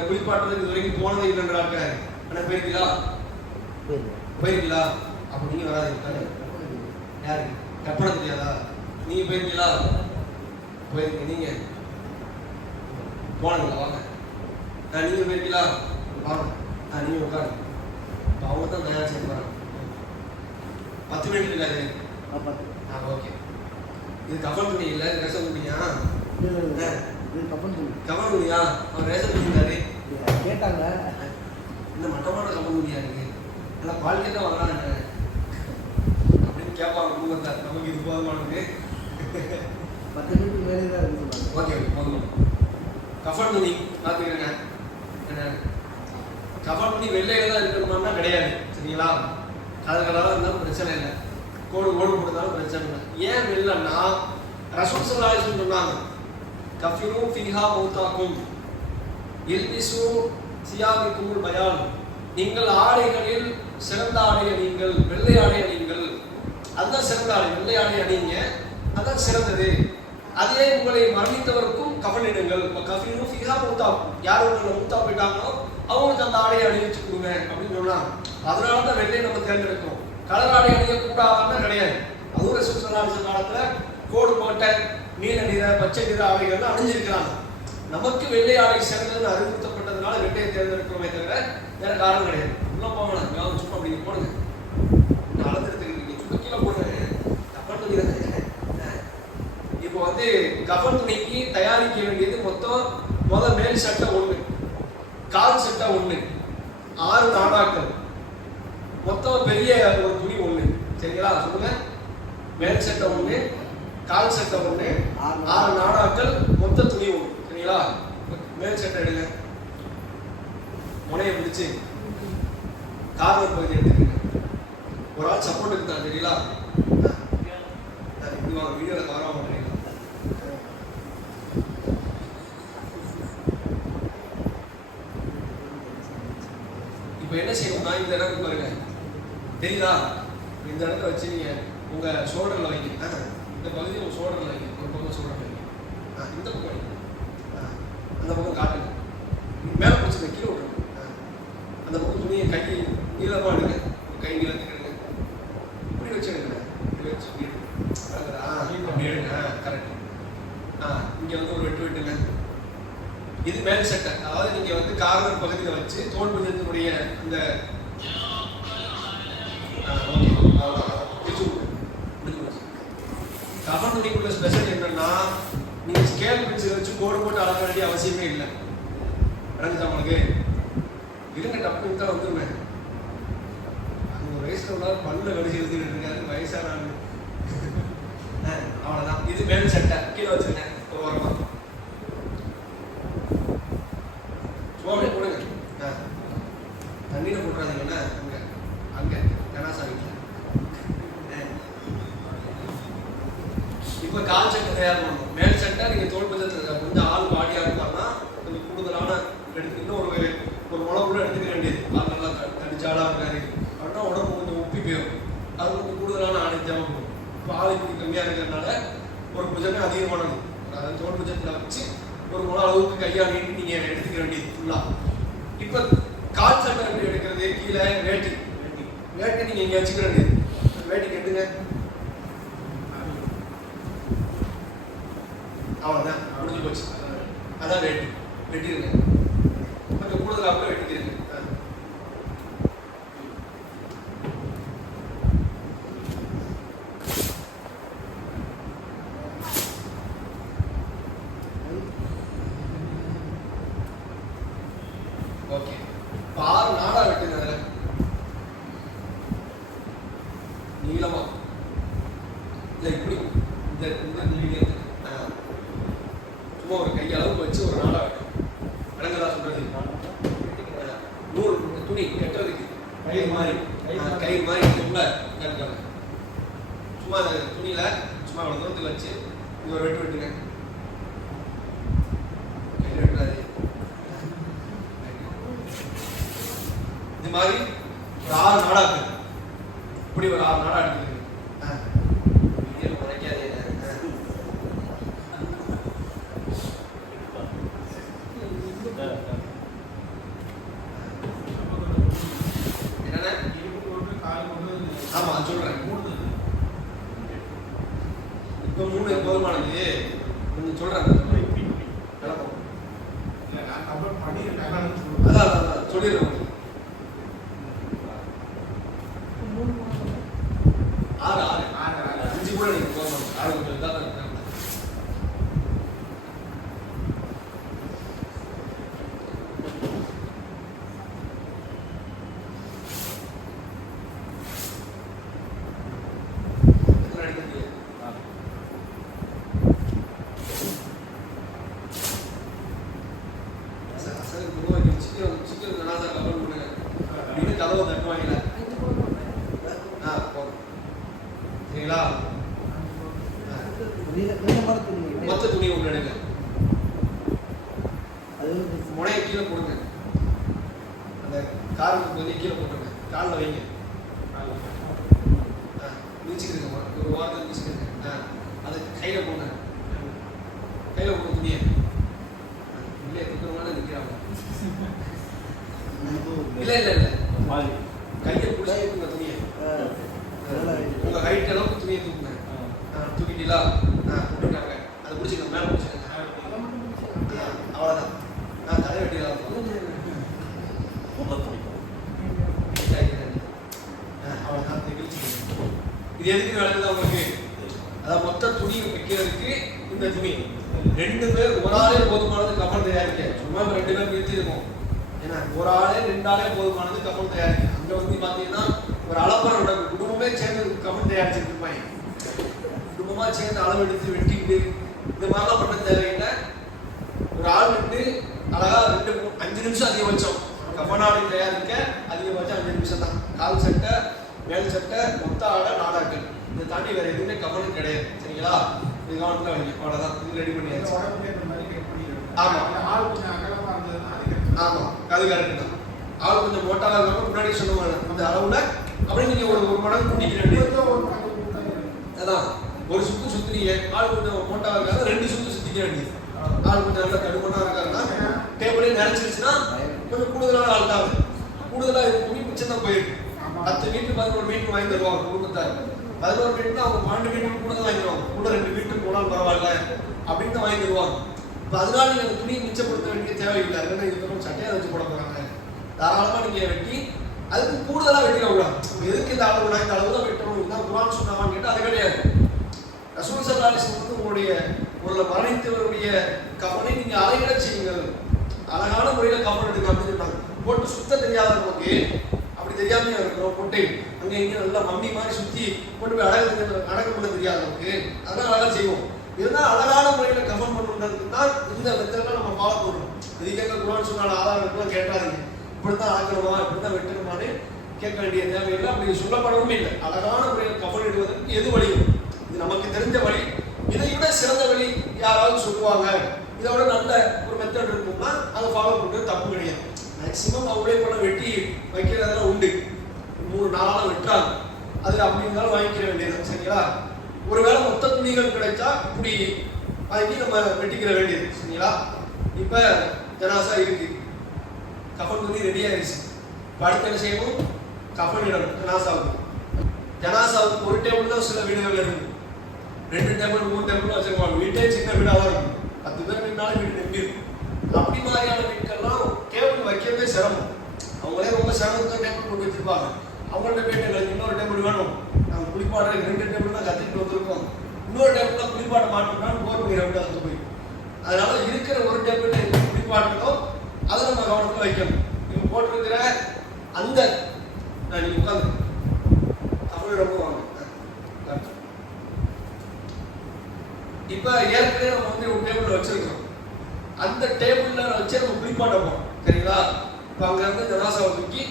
குளிப்பாட்டுறது இது வரைக்கும் போனது இல்லைன்றாங்க. ஆனால் போயிருக்கீங்களா? போயிருக்கீங்களா? அப்போ நீங்கள் வராது. யாரு கற்பனை தெரியாதா? நீங்கள் போயிருக்கீங்களா? போயிருக்கீங்க. நீங்கள் போனீங்களா? வாங்க. நீங்கள் போயிருக்கீங்களா? வாங்க. நீங்கள் உட்காரு. இப்போ அவங்க தான் தயார் செய்ய போகிறாங்க. 10 மினிட் இருக்காது. ஓகே. இது கஃன் துணி இல்லை, ரேஷன் துணியா? கஃன் துணியா? அவன் ரேஷன் துணியாரு கேட்டாங்க. இந்த மட்டமான கஃன் துணியா இருக்கு, எல்லாம் பாலிக்கே தான் வாங்கலாம் அப்படின்னு கேட்பாங்க குடும்பத்தார். நமக்கு இது போதுமானது 10 மினிட் மேலே தான் இருக்கு. ஓகே, போதும். கஃன் துணி பார்த்துக்கிறேங்க. கஃன் துணி வெள்ளையில தான் இருக்கணும்னா கிடையாது, சரிங்களா? கலர்களாக இருந்தாலும் பிரச்சனை இல்லை, கோடு போடுறதாலும் பிரச்சனை இல்லை. ஏன் வெள்ளைன்னா ரசூல் ஸல்லல்லாஹு அலைஹி வஸல்லம் சொன்னாங்க, கஃபிரு ஃபிஹா மௌதாக்கும் இல்பிசு சியாபிக்குமுல் பயான். நீங்கள் ஆடைகளில் சிறந்த ஆடை அணியுங்கள், வெள்ளை ஆடை அணியுங்கள், அதுதான் சிறந்த ஆடை. வெள்ளை ஆடை அணிங்க, அதான் சிறந்தது. அதே உங்களை மரணித்தவருக்கும் கஃன் இடுங்கள். இப்போ கஃபிரு ஃபிஹா மௌதாக்கும், யார் உங்களை மூத்தா போயிட்டாங்களோ அவங்களுக்கு அந்த ஆடையை அணிவிச்சு கொடுங்க அப்படின்னு சொன்னாங்க. அதனால தான் வெள்ளையை நம்ம தேர்ந்தெடுக்கிறோம். கலர் ஆடை அணியக்கூடாதுன்னு கிடையாது. அதுவும் ரசூல் ஸல்லல்லாஹு அலைஹி வஸல்லம் காலத்தில் கோடு போட்ட நீல நிற பச்சை நிற ஆடைகள்லாம் அணிஞ்சிருக்கிறாங்க. நமக்கு வெள்ளை ஆடை சிறந்ததுன்னு அறிவுறுத்தப்பட்டதுனால வெள்ளையை தேர்ந்தெடுக்கிறோமே தவிர வேற காரணம் கிடையாது. உள்ள போகணும், சும்மா அப்படி போடுங்க, அளந்துருத்துக்கு சும்மா கீழே போடுங்க. கஃன் துணி இப்போ வந்து கஃன் துணிக்கு தயாரிக்க வேண்டியது மொத்தம் மேல் சட்டை 1, கால் சட்டை 1, 6 நாடாக்கள், மொத்தம் பெரிய ஒரு துணி 1, சரிங்களா? சொல்லுங்க. மேல் சட்டை 1, கால் சட்டை 1, 6 நாடாக்கள், மொத்த துணி 1, சரிங்களா? மேல் சட்டை எடுங்க, முனையை பிடிச்சு கார்னர் பகுதி எடுத்துக்கங்க. ஒரு ஆள் சப்போர்ட்டுக்கு தான், சரிங்களா? இப்படி வாங்க, வீடியோவில் கவராக பண்ணுறீங்களா? இப்போ என்ன செய்யணும்னா இந்த இடத்துக்கு பாருங்க, தெரியுதா? இந்த இடத்துல வச்சு நீங்க உங்க ஷோல்டர்ல வைங்க. இந்த பகுதியை உங்க ஷோல்டர்ல வைங்க, ஒரு பக்கம் ஷோல்டர் வைங்க, இந்த பக்கம் வைங்க, அந்த பக்கம் காட்டுங்க, மேலே பிடிச்சிங்க, கீழே விட்டுருங்க. அந்த பக்கம் துணியை கை நீளமா எடுங்க, கை நீளத்துக்கு எடுங்க, இப்படி வச்சு எடுங்க, இப்படி வச்சு அப்படி எடுங்க. கரெக்ட். இங்க வந்து ஒரு வெட்டு வெட்டுங்க. இது மேல் சட்டை, அதாவது நீங்க வந்து கார்னர் பகுதியில் வச்சு தோல் புஜத்தினுடைய அந்த கஃன் துணிக்குள்ள ஸ்பெஷல் என்னன்னா, நீங்க ஸ்கேல் பென்சில் வச்சு கோடு போட்டு அளக்க வேண்டிய அவசியமே இல்லை. நடந்துச்சா உங்களுக்கு? இருங்க, டப்புன்னு தான் வந்துருவேன். அந்த ஒரு வயசுல உள்ள பல்ல கடிச்சு எழுதிட்டு இருக்காரு வயசான அவ்வளவுதான். இது மேல் சட்டை, கீழே வச்சுருங்க ஒரு வாரமா. சுவாமி போடுங்க, தண்ணியில போட்டுறாதீங்கன்னா அங்க அங்க ஜனாசா வீட்டில் இப்போ கால் சட்டை தயார் பண்ணணும். மேல் சட்டை நீங்கள் தோல் பஞ்சத்தில் கொஞ்சம் ஆள் பாடியாக இருப்பாங்கன்னா கொஞ்சம் கூடுதலான எடுத்துக்கிட்டு ஒரு முளை எடுத்துக்க வேண்டியது. ஆள் நல்லா தடிச்சாலாக இருக்காரு அப்படின்னா உடம்பு கொஞ்சம் உப்பி போயிடும். அது கொஞ்சம் கூடுதலான ஆடை தேவைப்படும். இப்போ ஆளை கொஞ்சம் கம்மியாக இருக்கிறதுனால ஒரு புஜமே அதிகமானது. அதாவது தோல் புஜத்தில் வச்சு ஒரு முளை அளவுக்கு கையால் நீட்டி நீங்கள் எடுத்துக்க வேண்டியது ஃபுல்லாக. இப்போ கால் சட்டை எப்படி எடுக்கிறது? கீழே வேட்டி நீங்கள் இங்கே வச்சுக்க வேண்டியது. வேட்டி கட்டுங்க, அவ்வளோதான், முடிஞ்சு போச்சு. அதான் வேட்டி. வெட்டிடுங்க, கொஞ்சம் கூடுதலாக கூட வெட்டிடுங்க. ஓகே, இப்போ 6 நாடா வெட்டுங்க. அதில் நீளமா இல்லை இப்படி இந்த நீளம் சும்மா ஒரு கையளவுக்கு வச்சு ஒரு நாடா வெட்டும். விளங்குதா சொல்றது? நூல் துணி கட்டுறதுக்கு கயிறு மாதிரி உள்ள கட்டுறாங்க. சும்மா அந்த துணியில சும்மா அவ்வளோ தூரத்துக்கு வச்சு இது ஒரு வெட்டு வெட்டுங்க. கையில் வெட்டுறாது. இது மாதிரி ஒரு 6 நாடா இருக்கு. இப்படி ஒரு 6 நாடா எடுத்துருக்கு. ஆமா சொல்றேன். இப்போ 3 போதுமானது. கொஞ்சம் சொல்றேன். அதான் சொல்லிடுறேன். 6 5 கூட நீங்க போதுமானது. 6 கொஞ்சம் இதாக தான் இருக்காங்க. சீக்கிரம் ஜனாதா கவர் பண்ணுங்க அப்படின்னு கதவை தட்டுவாங்கல்ல. போதும் சரிங்களா? மொத்த துணி ஒன்று எடுங்க. முனையை கீழே போடுங்க. அந்த காருக்கு கொஞ்சம் கீழே போட்டுருங்க. காலில் வைங்க. மிதிச்சுக்கிறீங்க. ஒரு வாரத்தில் மிதிச்சுக்கிறீங்க. அதை கையில் போங்க. கையில் போங்க துணியை. இல்லையே துக்கிறவங்க நிற்கிறாங்க. இல்லை கையை பிடிச்சி தூக்குங்க துணியை. உங்கள் ஹைட் அளவுக்கு துணியை தூக்குங்க. தூக்கிட்டீங்களா? போட்டுருக்காங்க. அதை பிடிச்சிக்கங்க. மேலே பிடிச்சிக்கங்க. அவ்வளோதான். தலையை வெட்டிடலாம். அவ்வளோதான். இது எதுக்கு வேணுது உங்களுக்கு? அதான் மொத்த துணி வைக்கிறதுக்கு இந்த துணி 2 பேர் ஒரு ஆளே போதுமானது கப்பல் தயாரிக்க. சும்மா 2 பேர் பிரித்து இருக்கும். ஏன்னா ஒரு ஆளே 2 ஆளே போதுமானது கப்பல் தயாரிக்க. அங்கே வந்து பார்த்தீங்கன்னா ஒரு அளப்பரோட குடும்பமே சேர்ந்து கப்பல் தயாரிச்சுட்டு இருப்பாங்க. குடும்பமாக சேர்ந்து அளவு எடுத்து வெட்டிக்கிட்டு இந்த மாதிரிலாம் பண்ண தேவையில்லை. ஒரு ஆள் வந்து அழகா 5 நிமிஷம் அதிகபட்சம். கப்பனாடை தயாரிக்க அதிகபட்சம் 5 நிமிஷம் தான். கால் சட்டை, மேல் சட்டை, மொத்த ஆடை, நாடாக்கள். இதை தாண்டி வேற எதுவுமே கப்பனும் கிடையாது. சரிங்களா? இது கவனத்தில் வைங்க. அவ்வளோதான். இது ரெடி பண்ணியாச்சு. ஆமாம், அது கரெக்டு தான். ஆள் கொஞ்சம் மோட்டாவாக இருக்காங்க. முன்னாடி சொன்ன அந்த அளவுல அப்படியே நீங்கள் ஒரு மடங்கு கூட்டிக்க வேண்டியது. அதான் ஒரு சுத்து சுத்துறீங்க. ஆள் கொஞ்சம் மோட்டாவாக இருக்காங்க. 2 சுத்து சுத்திக்க வேண்டியது. ஆள் கொஞ்சம் நல்லா கடுமனாக இருக்காருன்னா டேபிளே நிறைச்சிருச்சுன்னா கொஞ்சம் கூடுதலான ஆள் தான். கூடுதலாக இது துணி மிச்சம் தான் போயிருக்கு. 10 மீட்டர் 11 மீட்டர் வாங்கி தருவாங்க குடும்பத்தார். 11 மீட்டர்னா அவங்க 12 மீட்டர் கூட தான் வாங்கிடுவாங்க. கூட 2 மீட்டர் போனாலும் பரவாயில்ல அப்படின்னு வாங்கி தருவாங்க. இப்போ அதனால நீங்கள் அந்த துணியை மிச்சப்படுத்த வேண்டிய தேவையில்லை. இல்லைன்னா இதுக்கப்புறம் சட்டையாக வச்சு போட போகிறாங்க. தாராளமாக நீங்கள் வெட்டி அதுக்கு கூடுதலாக வெட்டிக்க கூடாது. எதுக்கு இந்த அளவு இந்த அளவு தான் வெட்டணும், இதுதான் குரான் சொன்னான்னு கேட்டால் அது கிடையாது. ரசூல் ஸல்லல்லாஹு அலைஹி வஸல்லம் வந்து உங்களுடைய ஒரு மரணித்தவருடைய கவனை நீங்கள் அலையிட செய்யுங்கள். அழகான முறையில் கவனம் எடுக்க அப்படின்னு சொன்னாங்க. போட்டு சுத்த தெரியாதவங்களுக்கு அப்படி தெரியாமையா இருக்கிறோம். போட்டு அங்கே இங்கே நல்லா மம்மி மாதிரி சுற்றி கொண்டு போய் அடகு பண்ண தெரியாதவங்களுக்கு அதெல்லாம் அழகாக செய்வோம். இதுதான் அழகான முறையில் கவனம் பண்ணுறதுக்கு தான் இந்த மெத்தடெல்லாம் நம்ம ஃபாலோ பண்ணணும். இது கேட்க குரான் சொன்ன ஆதாரங்களுக்குலாம் கேட்டாதீங்க. இப்படித்தான் ஆக்கணுமா, இப்படித்தான் வெட்டணுமான்னு கேட்க வேண்டிய தேவையில்லை. அப்படி சொல்லப்படவும் இல்லை. அழகான முறையில் கவனம் இடுவதற்கு எது வழியும் இது நமக்கு தெரிஞ்ச வழி. இதை விட சிறந்த வழி யாராவது சொல்லுவாங்க, இதோட நல்ல ஒரு மெத்தட் இருக்கும்னா அதை ஃபாலோ பண்ணுறது தப்பு கிடையாது. மேக்சிமம் அவங்களே கூட வெட்டி வைக்கிறதெல்லாம் உண்டு. 3 நாளாக வெட்டுறாங்க, அது அப்படி இருந்தாலும் வாங்கிக்கிற வேண்டியது. சரிங்களா? ஒருவேளை மொத்த துணிகள் கிடைச்சா இப்படி வாங்கி நம்ம வெட்டிக்கிற வேண்டியது. சரிங்களா? இப்போ ஜனாசா இருக்கு, கஃன் துணி ரெடி ஆயிடுச்சு. அடுத்து என்ன செய்யணும்? கஃன் இடணும் ஜனாசாவுக்கு. ஜனாசாவுக்கு ஒரு டேபிள் தான் சில வீடுகள் இருக்கும், 2 டேபிள் 3 டேபிள் வச்சிருப்பாங்க. வீட்டே சின்ன வீடாக தான் இருக்கும், 10 பேர் நின்னாலும் வீடு நம்பி இருக்கும். அப்படி மாதிரியான வீட்டுக்கெல்லாம் டேபிள் வைக்கிறதே சிரமம். அவங்களே ரொம்ப சிரமத்தை டேபிள் போட்டு வச்சிருப்பாங்க. அவங்கள்ட்ட போயிட்டு இன்னொரு டேபிள் வேணும், நாங்கள் குளிப்பாடுறதுக்கு 2 டேபிள் தான் கற்றுக்கிட்டு வந்திருக்கோம், இன்னொரு டேபிள் குளிப்பாட்ட மாட்டோம்னாலும் போர் பண்ணி ரெண்டு போய். அதனால இருக்கிற ஒரு டேபிள் குளிப்பாட்டணும், அதை நம்ம கவனத்தில் வைக்கணும். நீங்கள் போட்டிருக்கிற அந்த நீங்கள் உட்காந்து தமிழ் ரொம்ப வாங்க. இப்போ ஏற்கனவே நம்ம வந்து ஒரு டேபிள் வச்சிருக்கோம், அந்த டேபிளில் வச்சு நம்ம குளிப்பாட்ட போகிறோம். சரிங்களா? இப்போ அங்கேருந்து ஜனாசாவை தூக்கி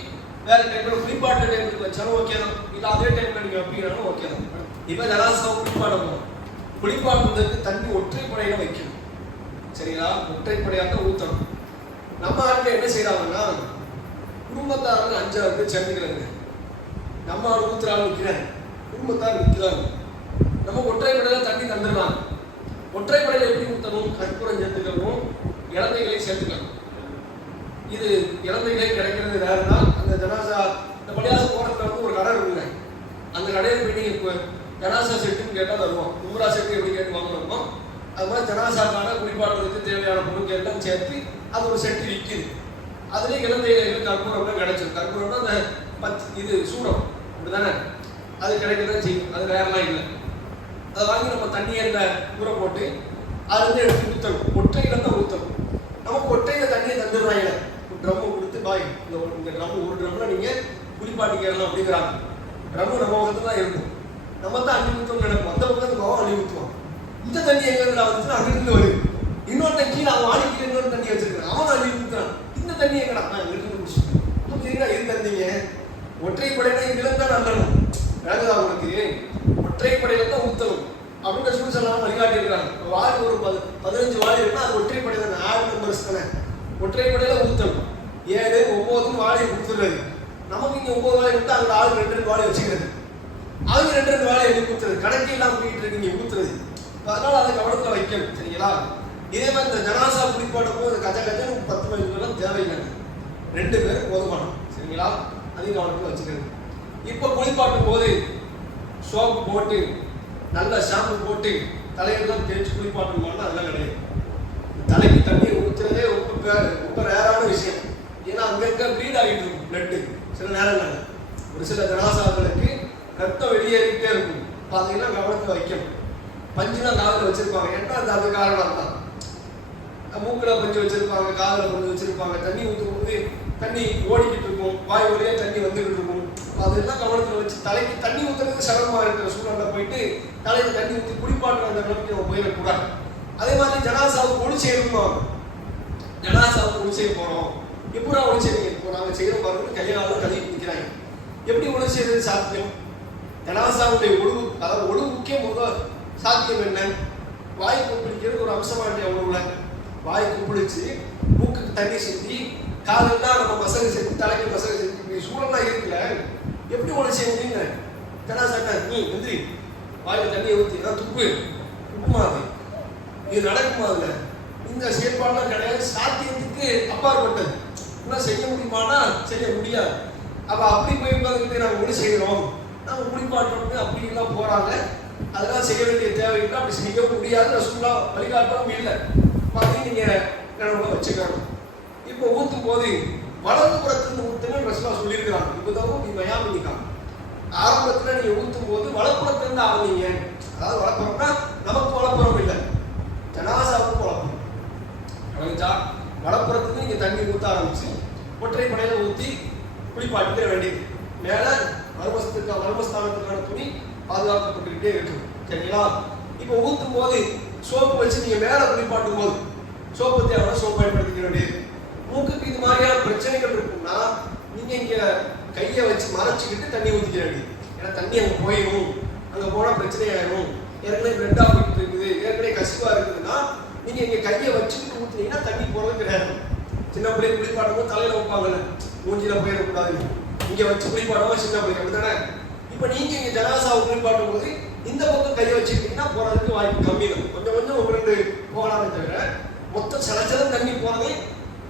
வேற டேபிள் குளிப்பாட்ட டேபிளுக்கு வச்சாலும் ஓகே தான், இல்லை அதே டேபிள் நீங்கள் வைப்பீங்கனாலும் ஓகே தான். இப்போ ஜனாசாவை குளிப்பாட்ட போகிறோம். குளிப்பாட்டுவதற்கு தண்ணி ஒற்றைப்படையில வைக்கணும். சரிங்களா? ஒற்றைப்படையாக ஊற்றணும். நம்ம ஆட்கள் என்ன செய்யறாங்கன்னா, குடும்பத்தார்கள் 5-6 பேர் சேர்ந்துக்கிறாங்க. நம்ம ஆள் ஊத்துறாங்க, நிற்கிறாங்க, குடும்பத்தார் நிற்கிறாங்க. நம்ம ஒற்றைப்படையில தண்ணி தந்துடலாம். ஒற்றைப்படையில எப்படி ஊற்றணும்? கற்பூரம் சேர்த்துக்கணும், இலந்தைகளை சேர்த்துக்கணும். இது இலந்தைகளே கிடைக்கிறது வேறுனா அந்த ஜனாசா இந்த பள்ளியாசம் போகிறதுல வந்து ஒரு கடை இருக்குங்க, அந்த கடையில் போய் நீங்கள் ஜனாசா செட்டுன்னு கேட்டால் தருவோம். உம்ரா செட்டு எப்படி கேட்டு வாங்கணுமோ அது மாதிரி ஜனாசாக்கான குளிப்பாடுறதுக்கு தேவையான பொருட்கள் எல்லாம் சேர்த்து அது ஒரு செட்டு விற்கிது. அதுலேயே இலந்தைகள் கற்பூரம்லாம் கிடைச்சிடும். கற்பூரம்னா அந்த இது சூடம் அப்படிதானே, அது கிடைக்கதான் செய்யும், அது வேறெல்லாம் இல்லை. அதை வாங்கி நம்ம தண்ணியில் ஊற போட்டு அதுலேருந்து எடுத்து ஊற்றணும். ஒற்றையில தான் ஊற்றணும். நமக்கு ஒற்றையில தண்ணியை தந்துடுறாங்க, ட்ரம்மு கொடுத்து பாய் இந்த ட்ரம்மு ஒரு ட்ரம்மில் நீங்கள் குளிப்பாட்டிக்கலாம் அப்படிங்கிறாங்க. ட்ரம்மு நம்ம பக்கத்தில் தான் இருக்கும், நம்ம தான் அள்ளி ஊற்றணும் நினைப்போம். அந்த பக்கத்துக்கு அவன் அள்ளி ஊற்றுவான். இந்த தண்ணி எங்கே வந்துச்சுன்னா அங்கிருந்து வருது. இன்னொரு கீழே அவன் ஆடிக்கு இன்னொரு தண்ணி வச்சிருக்கான், அவன் அள்ளி ஊற்றுறான். இந்த தண்ணி எங்கடா எங்கிருந்து குடிச்சிட்டு அப்படின்னா இது தண்ணிங்க. ஒற்றைப்படையில இதுல தான் நல்லணும். வேணுதா உங்களுக்கு? ஒற்றைப்படையில தான் ஊற்றணும் அப்படின்னு ரசூல் ஸல்லல்லாஹு அலைஹி வழிகாட்டி இருக்காங்க. வாய் ஒரு 15 வாய் இருக்குன்னா அது ஒற்றைப்படையில தான், 6 நம்பர்ஸ் தானே. ஒற்றைப்படையில ஊற்றணும். 7, 9 வாழையை கொடுத்துடுறது. நமக்கு இங்கே 9 வாழை விட்டு அந்த ஆள் 2 வாழை வச்சுக்கிறது, அவங்க 2 வாழை எழுதி ஊற்றுறது. கணக்கு எல்லாம் போயிட்டு இருக்கீங்க ஊற்றுறது. அதனால அதை கவனத்தில் வைக்கணும். சரிங்களா? இதே மாதிரி இந்த ஜனாசா குளிப்பாட்டும் போது கஜ கஜன்னு 10 மணிக்கெல்லாம் தேவையில்லைங்க, 2 பேர் போதுமானம். சரிங்களா? அதையும் கவனத்தில் வச்சுக்கிறது. இப்போ குளிப்பாட்டும் போது சோப்பு போட்டு நல்ல ஷாம்பு போட்டு தலையெல்லாம் தேய்ச்சி குளிப்பாட்டணுமானா அதெல்லாம் கிடையாது. தலைக்கு தண்ணி ஊற்றுறதே ரொம்ப ரேரான விஷயம். ஏன்னா அங்கங்க ப்ளீட் ஆகிட்டு இருக்கும் பிளட்டு. சில நேரங்கள் ஒரு சில ஜனாசாக்களுக்கு ரத்தம் வெளியேறிக்கிட்டே இருக்கும். பார்த்தீங்கன்னா கவனத்தில் வைக்கணும். பஞ்சுலாம் காதில் வச்சிருப்பாங்க, ஏன்னா அது காரணம் தான். மூக்கில் பஞ்சு வச்சிருப்பாங்க, காதில் பஞ்சு வச்சிருப்பாங்க. தண்ணி ஊற்றும் போது தண்ணி ஓடிக்கிட்டு இருக்கும், வாய் வழியாக தண்ணி வந்துக்கிட்டு இருக்கும். அதெல்லாம் கவனத்தில் வச்சு தலைக்கு தண்ணி ஊற்றுறதுக்கு சிரமமாக இருக்கிற சூழலில் போயிட்டு தலைக்கு தண்ணி ஊற்றி குளிப்பாட்டுற அந்த நிலைமைக்கு நம்ம போயிடக்கூடாது. அதே மாதிரி ஜனாசாவுக்கு ஒளி செய்யணும். ஜனாசாவுக்கு ஒளி செய்ய போகிறோம், எப்படா ஒளி செய்யுங்க? இப்போ நாங்கள் செய்கிற பாருங்க, கையால் கழுவி நிற்கிறாங்க. எப்படி ஒளி செய்யறது சாத்தியம்? ஜனாசாவுடைய ஒழுங்கு, அதாவது ஒழுங்குக்கே முதல் சாத்தியம் என்ன? வாய் கொப்பளிக்கிறது ஒரு அம்சமாக இல்லையா உணவுல? வாய் கொப்பளிச்சு மூக்குக்கு தண்ணி செஞ்சு காலெல்லாம் நம்ம மசாலா செஞ்சு தலைக்கு மசாலா செஞ்சு சூழலாம் இருக்குல்ல, எப்படி ஒளி செய்யுங்க? ஜனாசா நீ எந்திரி, வாயில் தண்ணியை ஊற்றி துப்பு துப்புமாது, இது நடக்குமா? அதுல இந்த செயல்பாடுலாம் கிடையாது, சாத்தியத்துக்கு அப்பாற்பட்டது. இன்னும் செய்ய முடியுமானா செய்ய முடியாது. அப்போ அப்படி போய் உட்காந்துக்கிட்டு நாங்கள் ஒளி செய்கிறோம், நாங்கள் குளிப்பாட்டோம்னு அப்படின்லாம் போகிறாங்க. அதெல்லாம் செய்ய வேண்டிய தேவையில்லை, அப்படி செய்ய முடியாது. ரசூலா வழிகாட்டவும் இல்லை. பார்த்து நீங்கள் நினைவுல வச்சுக்கணும். இப்போ ஊற்றும் போது வலது புறத்துலேருந்து ஊற்றுன்னு ரசூலா சொல்லியிருக்கிறாங்க. இப்போ தான் நீ மயாமிக்காங்க. ஆரம்பத்தில் நீங்கள் ஊற்றும் போது வலப்புறத்துலேருந்து ஆரம்பிங்க. அதாவது வளர்ப்புறம்னா நமக்கு வளப்புறம் இல்லை, ஜனாசாவுக்கு வளர்ப்புறம். கவனிச்சா? வளப்புறத்துக்கு நீங்கள் தண்ணி ஊற்ற ஆரம்பிச்சு ஒற்றைப்படையில் ஊற்றி குளிப்பாட்டிக்கிற வேண்டியது. மேலே மர்மஸ்தானத்துக்கான துணி பாதுகாக்கப்பட்டுக்கிட்டே இருக்கும். சரிங்களா? இப்போ ஊற்றும் போது சோப்பு வச்சு நீங்கள் மேலே குளிப்பாட்டும் போது சோப்பு தேவையான சோப்பு பயன்படுத்திக்க வேண்டியது. மூக்குக்கு இது மாதிரியான பிரச்சனைகள் இருக்குன்னா நீங்கள் இங்கே கையை வச்சு மறைச்சிக்கிட்டு தண்ணி ஊற்றிக்க வேண்டியது. ஏன்னா தண்ணி அங்கே போயிடும், அங்கே போனால் பிரச்சனை ஆயிடும். ஏற்கனவே பிரெட்டாக போயிட்டு இருக்குது, நீங்க இங்க கையை வச்சுக்கிட்டு ஊத்துனீங்கன்னா தண்ணி போறது கிடையாது. சின்ன பிள்ளைங்க குளிப்பாடும் போது தலையில வைப்பாங்கல்ல, மூஞ்சில போயிடக்கூடாது, இங்க வச்சு குளிப்பாடுவோம் சின்ன பிள்ளைங்க, அப்படித்தானே? இப்ப நீங்க இங்க ஜனாசாவை குளிப்பாட்டும் போது இந்த பக்கம் கையை வச்சுக்கிட்டீங்கன்னா போறதுக்கு வாய்ப்பு கம்மி தான். கொஞ்சம் கொஞ்சம் ஒரு ரெண்டு போகலாமே தவிர மொத்தம் சில தண்ணி போறதே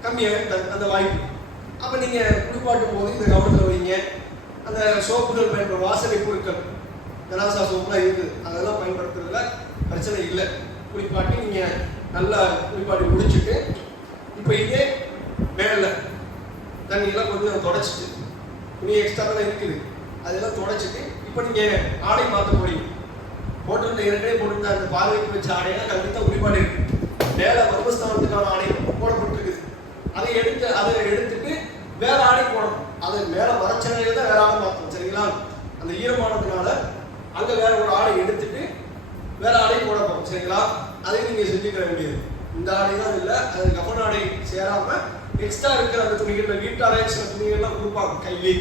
கம்மியாக அந்த வாய்ப்பு. அப்ப நீங்க குளிப்பாட்டும் போது இந்த கவனத்தில் வைங்க. அந்த சோப்புகள் பயன்படும், வாசனை பொருட்கள், ஜனாசா சோப்புலாம் இருக்குது, அதெல்லாம் பயன்படுத்துறதுல பிரச்சனை இல்லை. குளிப்பாட்டி நீங்க நல்லா குளிப்பாட்டி முடிச்சுட்டு இப்போ இதே மேல தண்ணியெல்லாம் கொஞ்சம் தொடச்சிட்டு, துணி எக்ஸ்ட்ரா தான் இருக்குது, அதெல்லாம் தொடச்சிட்டு இப்போ நீங்க ஆடை மாற்ற முடியும். போட்டிருந்த ஏற்கனவே போட்டிருந்த அந்த பார்வைக்கு வச்ச ஆடையெல்லாம் கண்டிப்பாக குளிப்பாடி இருக்கு. மேல மர்மஸ்தானத்துக்கான ஆடை போடப்பட்டிருக்குது, அதை எடுத்துட்டு வேற ஆடை போடணும். அதை மேல மறைச்ச நிலையில தான் வேற ஆடை மாற்றணும், சரிங்களா? அந்த ஈரமானதுனால அங்க வேற ஒரு ஆடை எடுத்துட்டு வேற ஆடை போட போறோம், சரிங்களா? அதை நீங்க செஞ்சுக்கிற வேண்டியது. இந்த ஆடை தான் இல்லை, அது கஃன் ஆடை சேராம எக்ஸ்ட்ரா இருக்கிற அந்த துணிகள், வீட்டாடை சில துணிகள்லாம் கொடுப்பாங்க, கைலி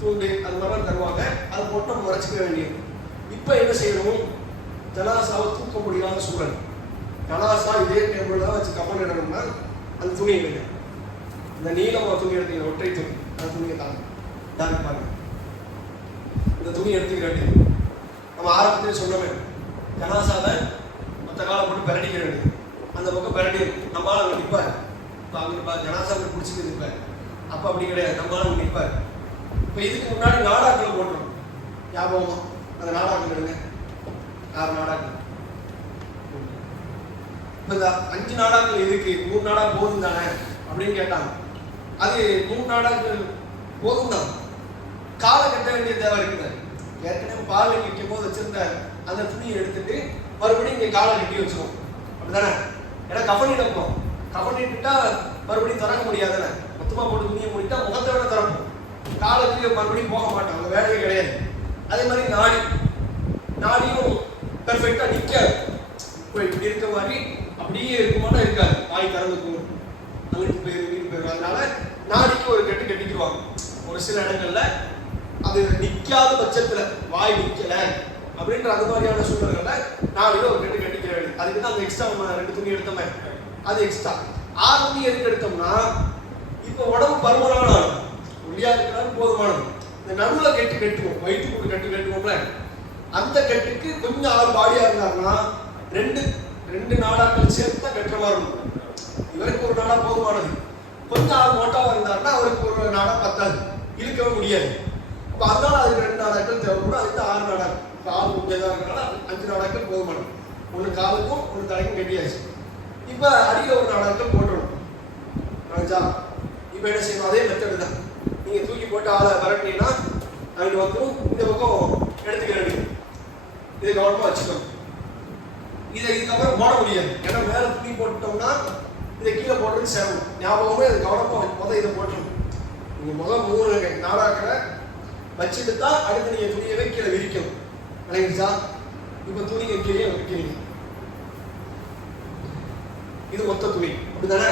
தூண்டு அது மாதிரிலாம் தருவாங்க, அது போட்டு நம்ம மறைச்சிக்க வேண்டியது. இப்போ என்ன செய்யணும்? ஜனாசாவை தூக்க முடியாத சூழல். ஜனாசா இதே டேபிள் தான் வச்சு கஃன் இடணும்னா அந்த துணி எடுங்க, இந்த நீளமாக துணி எடுத்தீங்க, ஒற்றை துணி, அந்த துணியை தாங்க பாருங்க. இந்த துணி எடுத்துக்க வேண்டியது. நம்ம ஆரம்பத்திலே சொன்னோமே, ஜனாசாவை மற்ற காலம் போட்டு பிரட்டிக்க வேண்டியது. அந்த பக்கம் பிரட்டி நம்மளால அங்கே நிற்பார். இப்போ அங்கே ஜனாசாவுக்கு பிடிச்சிட்டு நிற்பார். அப்போ அப்படி கிடையாது, நம்மளால அங்கே நிற்பார். இப்போ இதுக்கு முன்னாடி நாடாக்களை போட்டுரும், ஞாபகமா? அந்த நாடாக்கள் எடுங்க, 6 நாடாக்கள். இப்போ இந்த 5 நாடாக்கள் எதுக்கு? 3 நாடா போதும் தானே அப்படின்னு கேட்டாங்க. அது 3 நாடாக்கள் போதும் தான், காலை கட்ட வேண்டிய தேவை இருக்குது. ஏற்கனவே பார்வை நிற்கும் போது வச்சிருந்த அந்த துணியை எடுத்துட்டு மறுபடியும் இங்கே காலை கட்டி வச்சுருவோம், அப்படிதானே? ஏன்னா கஃனிடப்போம், கஃனிட்டா மறுபடியும் திறக்க முடியாதுன்னு மொத்தமாக போட்டு துணியை மூடிட்டா முகத்தை விட திறப்போம், காலுக்கு மறுபடியும் போக மாட்டோம், அந்த வேலையே கிடையாது. அதே மாதிரி நாடியும் பெர்ஃபெக்டாக நிற்காது. இப்போ இப்படி இருக்க மாதிரி அப்படியே இருக்குமானா இருக்காது, வாய் திறந்துக்கும், அங்கிட்டு போயிடும். அதனால நாடிக்கு ஒரு கட்டு கட்டிக்குவாங்க. ஒரு சில இடங்கள்ல அது நிற்காத பட்சத்துல, வாய் நிற்கல அப்படின்ற அது மாதிரியான சூழ்நிலைகள்ல நாடியில ஒரு கட்டு கட்டிக்க வேண்டியது. அதுக்கு தான் அந்த எக்ஸ்ட்ரா 2 துணி எடுத்தோமே, அது எக்ஸ்ட்ரா. 6 துணி எதுக்கு எடுத்தோம்னா, இப்போ உடம்பு பருமனான ஒல்லியா இருக்கிறாலும் போதுமானது. இந்த நடுவில் கட்டுவோம், வயிற்றுக்கு கட்டுவோம்ல, அந்த கட்டுக்கு கொஞ்சம் ஆள் பாடியா இருந்தாருன்னா ரெண்டு நாடாக்கள் சேர்த்து தான் கட்டுற மாதிரி இருக்கும். இவருக்கு ஒரு நாடா போதுமானது. கொஞ்சம் ஆள் மோட்டாவா இருந்தாருன்னா அவருக்கு ஒரு நாடா பத்தாது, இழுக்கவே முடியாது. இப்போ அதனால அதுக்கு 2 நாடாக்கள் தேவைப்படும். அதுக்கு 6 நாடாக்கள். கால் முக்கியதாக இருக்கிறனால 5 நாடாக்கள் போதுமானது. 1 காலுக்கும் 1 தலைக்கும் கட்டியாச்சு. இப்போ அடியில் ஒரு நாடாக்கள் போட்டுடணும். இப்போ என்ன செய்யணும்? அதே மெத்தடு தான். நீங்கள் தூக்கி போட்டு ஆளை விரட்டினீங்கன்னா அங்கே வந்துடும், இந்த பக்கம் எடுத்துக்க வேண்டியது. இதை கவனமாக வச்சுக்கணும். இதை இதுக்கப்புறம் போட முடியாது, ஏன்னா மேலே துணி போட்டோம்னா இதை கீழே போடுறது சேரணும். ஞாபகமே அது கவனமாக இதை போட்டுருணும். நீங்கள் முதல் 3 நாடாக்களை வச்சுட்டு தான் அடுத்து நீங்கள் துணியவே கீழே விரிக்கணும். விளங்கிச்சா? இப்போ துணியை கீழே வைக்கிறீங்க, இது மொத்த துணி, அப்படிதானே?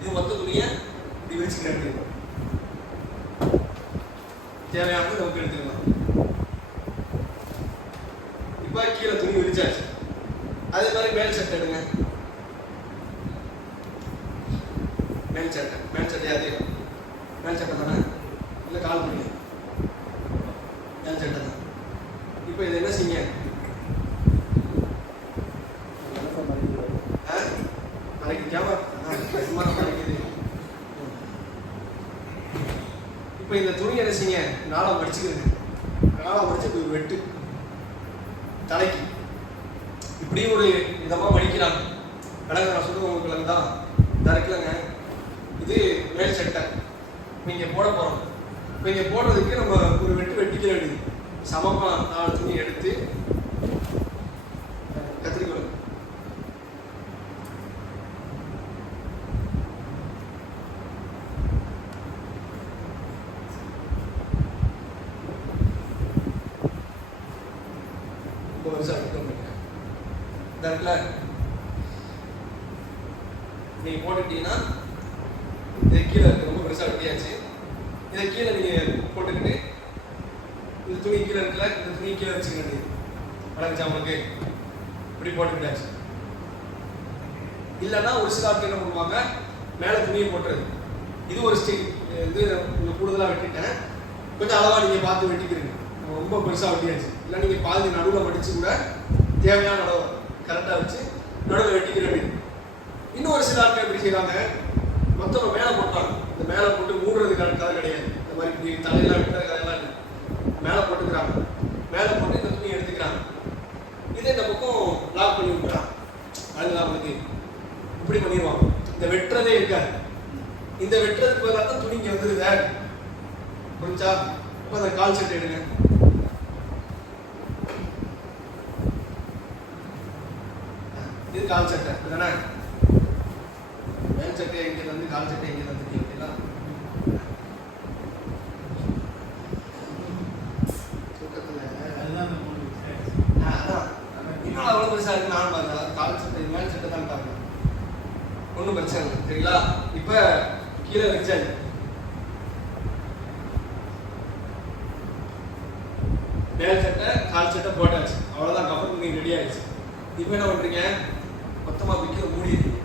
இது மொத்த துணியை இப்படி விரிச்சுக்கிறேன். தேவையானது நமக்கு எடுத்துக்கலாம். இப்போ கீழே துணி விரிச்சாச்சு. அதே மாதிரி மேல் சட்டை எடுங்க. மேல் சட்டை அதே மேல் சட்டை தானே, இல்லை கால் பண்ணி மேல் சட்டை தான். இப்போ இது என்ன செய்யுங்க? மறைக்காம மறைக்குது. இப்போ இந்த துணி என்ன செய்யுங்க? நாளா மடிச்சுக்கிறது. நாளா மடிச்சு இப்படி ஒரு வெட்டு தலைக்கு, இப்படி ஒரு விதமாக மடிக்கிறாங்க. விலங்கு நான் சொல்லுவேன் உங்களுக்கு, விலங்கு தான் தரக்கலங்க. இது மேல் சட்டை இங்கே போட போகிறோம். இப்போ இங்கே போடுறதுக்கு நம்ம ஒரு வெட்டிக்க வேண்டியது. சமமாக 4 துணி எடுத்து கத்திரிக்கணும். நீங்க போட்டுட்டீங்கன்னா இதை கீழே ரொம்ப பெருசாக வெட்டியாச்சு. இதை கீழே நீங்க போட்டுக்கிட்டு இந்த துணி கீழே இருக்குல்ல, இந்த துணி கீழே வச்சுக்க வேண்டியது. வழங்குச்சா உங்களுக்கு? இப்படி போட்டுக்கிட்டாச்சு. இல்லைன்னா ஒரு சில ஆட்கள் என்ன பண்ணுவாங்க, மேலே துணியை போட்டுறது. இது ஒரு ஸ்டைல். இது கொஞ்சம் கூடுதலாக வெட்டிட்டேன், கொஞ்சம் அளவாக நீங்கள் பார்த்து வெட்டிக்கிறீங்க. ரொம்ப பெருசாக வெட்டியாச்சு. இல்லை நீங்கள் பாதி நடுவில் மடித்து கூட தேவையான அளவு கரெக்டாக வச்சு நடுவில் வெட்டிக்கிற வேண்டியது. இன்னும் ஒரு சில ஆட்கள் எப்படி செய்கிறாங்க, மொத்தம் மேலே போட்டாங்க. இந்த மேலே போட்டு மூடுறது கதை கிடையாது. இந்த மாதிரி இப்படி தலையெல்லாம் வெட்டுற கதையெல்லாம் இல்லை. மேலே போட்டுக்கிறாங்க. மேலே போட்டு இந்த துணி எடுத்துக்கிறாங்க. இதே இந்த பக்கம் லாக் பண்ணி விட்டுறாங்க. அதுதான் உங்களுக்கு இப்படி பண்ணிடுவாங்க. இந்த வெட்டுறதே இருக்காது. இந்த வெட்டுறதுக்கு பதிலாக தான் துணி இங்கே வந்துருது. புரிஞ்சா? இப்போ அந்த கால் செட் எடுங்க. இது கால் சட்டை தானே? மேல் சட்டை எங்கே தந்து கால் சட்டை எங்கே தந்துட்டீங்க? இன்னும் அவ்வளோ பெருசாக இருக்கு. நான் பாருங்க கால் சட்டை மேல் சட்டை தான் பாருங்க, ஒன்றும் பிரச்சனை இல்லை. சரிங்களா? இப்போ கீழே வச்சாச்சு. மேல் சட்டை கால் சட்டை போட்டாச்சு. அவ்வளோதான். கப்பல் துணி ரெடி ஆயிடுச்சு. இப்போ என்ன பண்ணுறீங்க, மொத்தமாக பிடிக்கிற மூடிடுங்க.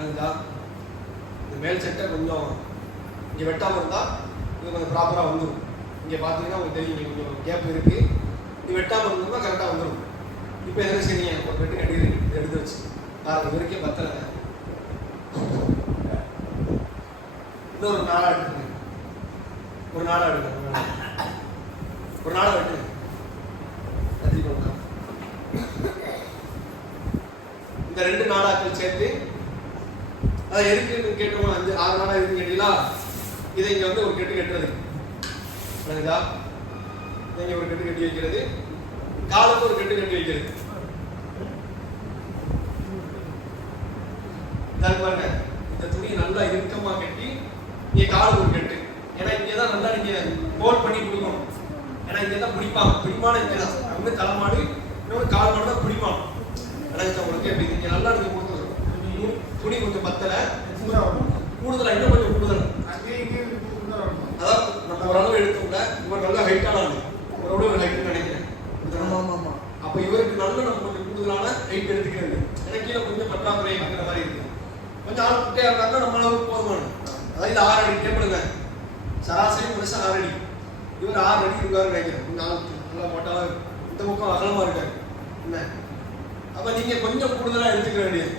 அதுதா இந்த மேல் சட்டை கொஞ்சம் இங்கே வெட்டாமல் இருந்தால் இது கொஞ்சம் ப்ராப்பராக வந்துடும். இங்கே பார்த்தீங்கன்னா உங்களுக்கு தெரியும், இங்கே கொஞ்சம் கேப் இருக்குது. இது வெட்டாமல் இருந்தோம்னா கரெக்டாக வந்துடும். இப்போ எதனா சரிங்க, ஒரு வெட்டு கட்டிடுறீங்க. இதை எடுத்து வச்சு பாருங்க, இது வரைக்கும் பத்தலை. இன்னொரு நாளாக எடுத்துங்க. ஒரு நாளாக எடுங்க. ஒரு நாளாக வெட்டுங்க. கத்திரிக்கோங்க. இந்த 2 நாளாக்கள் சேர்த்து அதை எதுக்கு கேட்டோம், 5-6 நாளாக இருக்குன்னு கேட்டீங்களா? இதை இங்கே வந்து ஒரு கெட்டு கட்டுறது. புரியுதா? இங்கே ஒரு கெட்டு கட்டி வைக்கிறது, காலுக்கு ஒரு கெட்டு கட்டி வைக்கிறது. பாருங்க, இந்த துணியை நல்லா இறுக்கமாக கட்டி இங்கே காலுக்கு ஒரு கெட்டு. ஏன்னா இங்கே தான் நல்லா நீங்கள் ஹோல்ட் பண்ணி கொடுக்கணும். ஏன்னா இங்கே தான் பிடிப்பாங்க. பிடிமான இங்கே தான் ஒன்று தலைமாடு, இன்னொரு கால் மாடு தான் பிடிப்பாங்க. ஆனால் உங்களுக்கு எப்படி இங்கே நல்லா நீங்கள் கொடுத்துருக்கோம். துணி கொஞ்சம் பத்தலை, கூடுதலாக இன்னும் கொஞ்சம் கூடுதல். அதாவது நம்ம ஓரளவு எடுத்தோம்ல, இவர் நல்லா ஹைட்டான ஆளு, ஒரு ஹைட்டுன்னு நினைக்கிறேன். அப்போ இவருக்கு நல்ல நம்ம கொஞ்சம் கூடுதலான ஹைட் எடுத்துக்கிறது. ஏன்னா கீழே கொஞ்சம் பற்றாக்குறை இருக்கிற மாதிரி இருக்கு. கொஞ்சம் ஆள் குட்டையாக இருந்தாலும் நம்ம அளவுக்கு போதுமான. அதாவது இது 6 அடி கேட்படுங்க. சராசரி மனுஷன் 6 அடி. இவர் 6 அடி இருக்காரு நினைக்கிறேன். கொஞ்சம் ஆள் நல்லா போட்டாலும் இந்த பக்கம் அகலமாக இருக்காரு. என்ன அப்போ நீங்கள் கொஞ்சம் கூடுதலாக எடுத்துக்க வேண்டியது.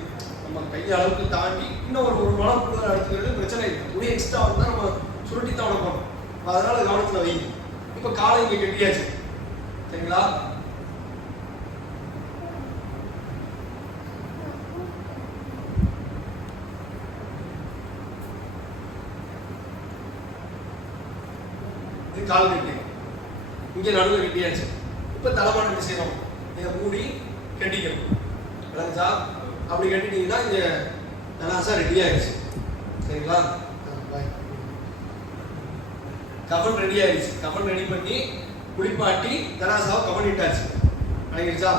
நம்ம கை அளவுக்கு தாண்டி இன்னும் ஒரு மனம் கூடுதலாக எடுத்துக்கிறது பிரச்சனை இல்லை. துணி எக்ஸ்ட்ரா வந்தால் நம்ம சுருட்டி தான் உடப்போம். அதனால கவனத்தில் வைங்க. இப்போ காலை இங்கே கட்டியாச்சு. சரிங்களா? இது கால் கட்டி இங்கே நடுவில் கட்டியாச்சு. இப்போ தலைமாட்டு என்ன செய்யணும், இதை மூடி கட்டிக்கணும். விளங்குச்சா? அப்படி கட்டிட்டீங்கன்னா இங்கே ஜனாசா ரெடி ஆயிடுச்சு. சரிங்களா? கஃன் ரெடி ஆயிடுச்சு. கஃன் ரெடி பண்ணி குளிப்பாட்டி ஜனாசாவை கவனிட்டாச்சு. அடங்கிடுச்சா?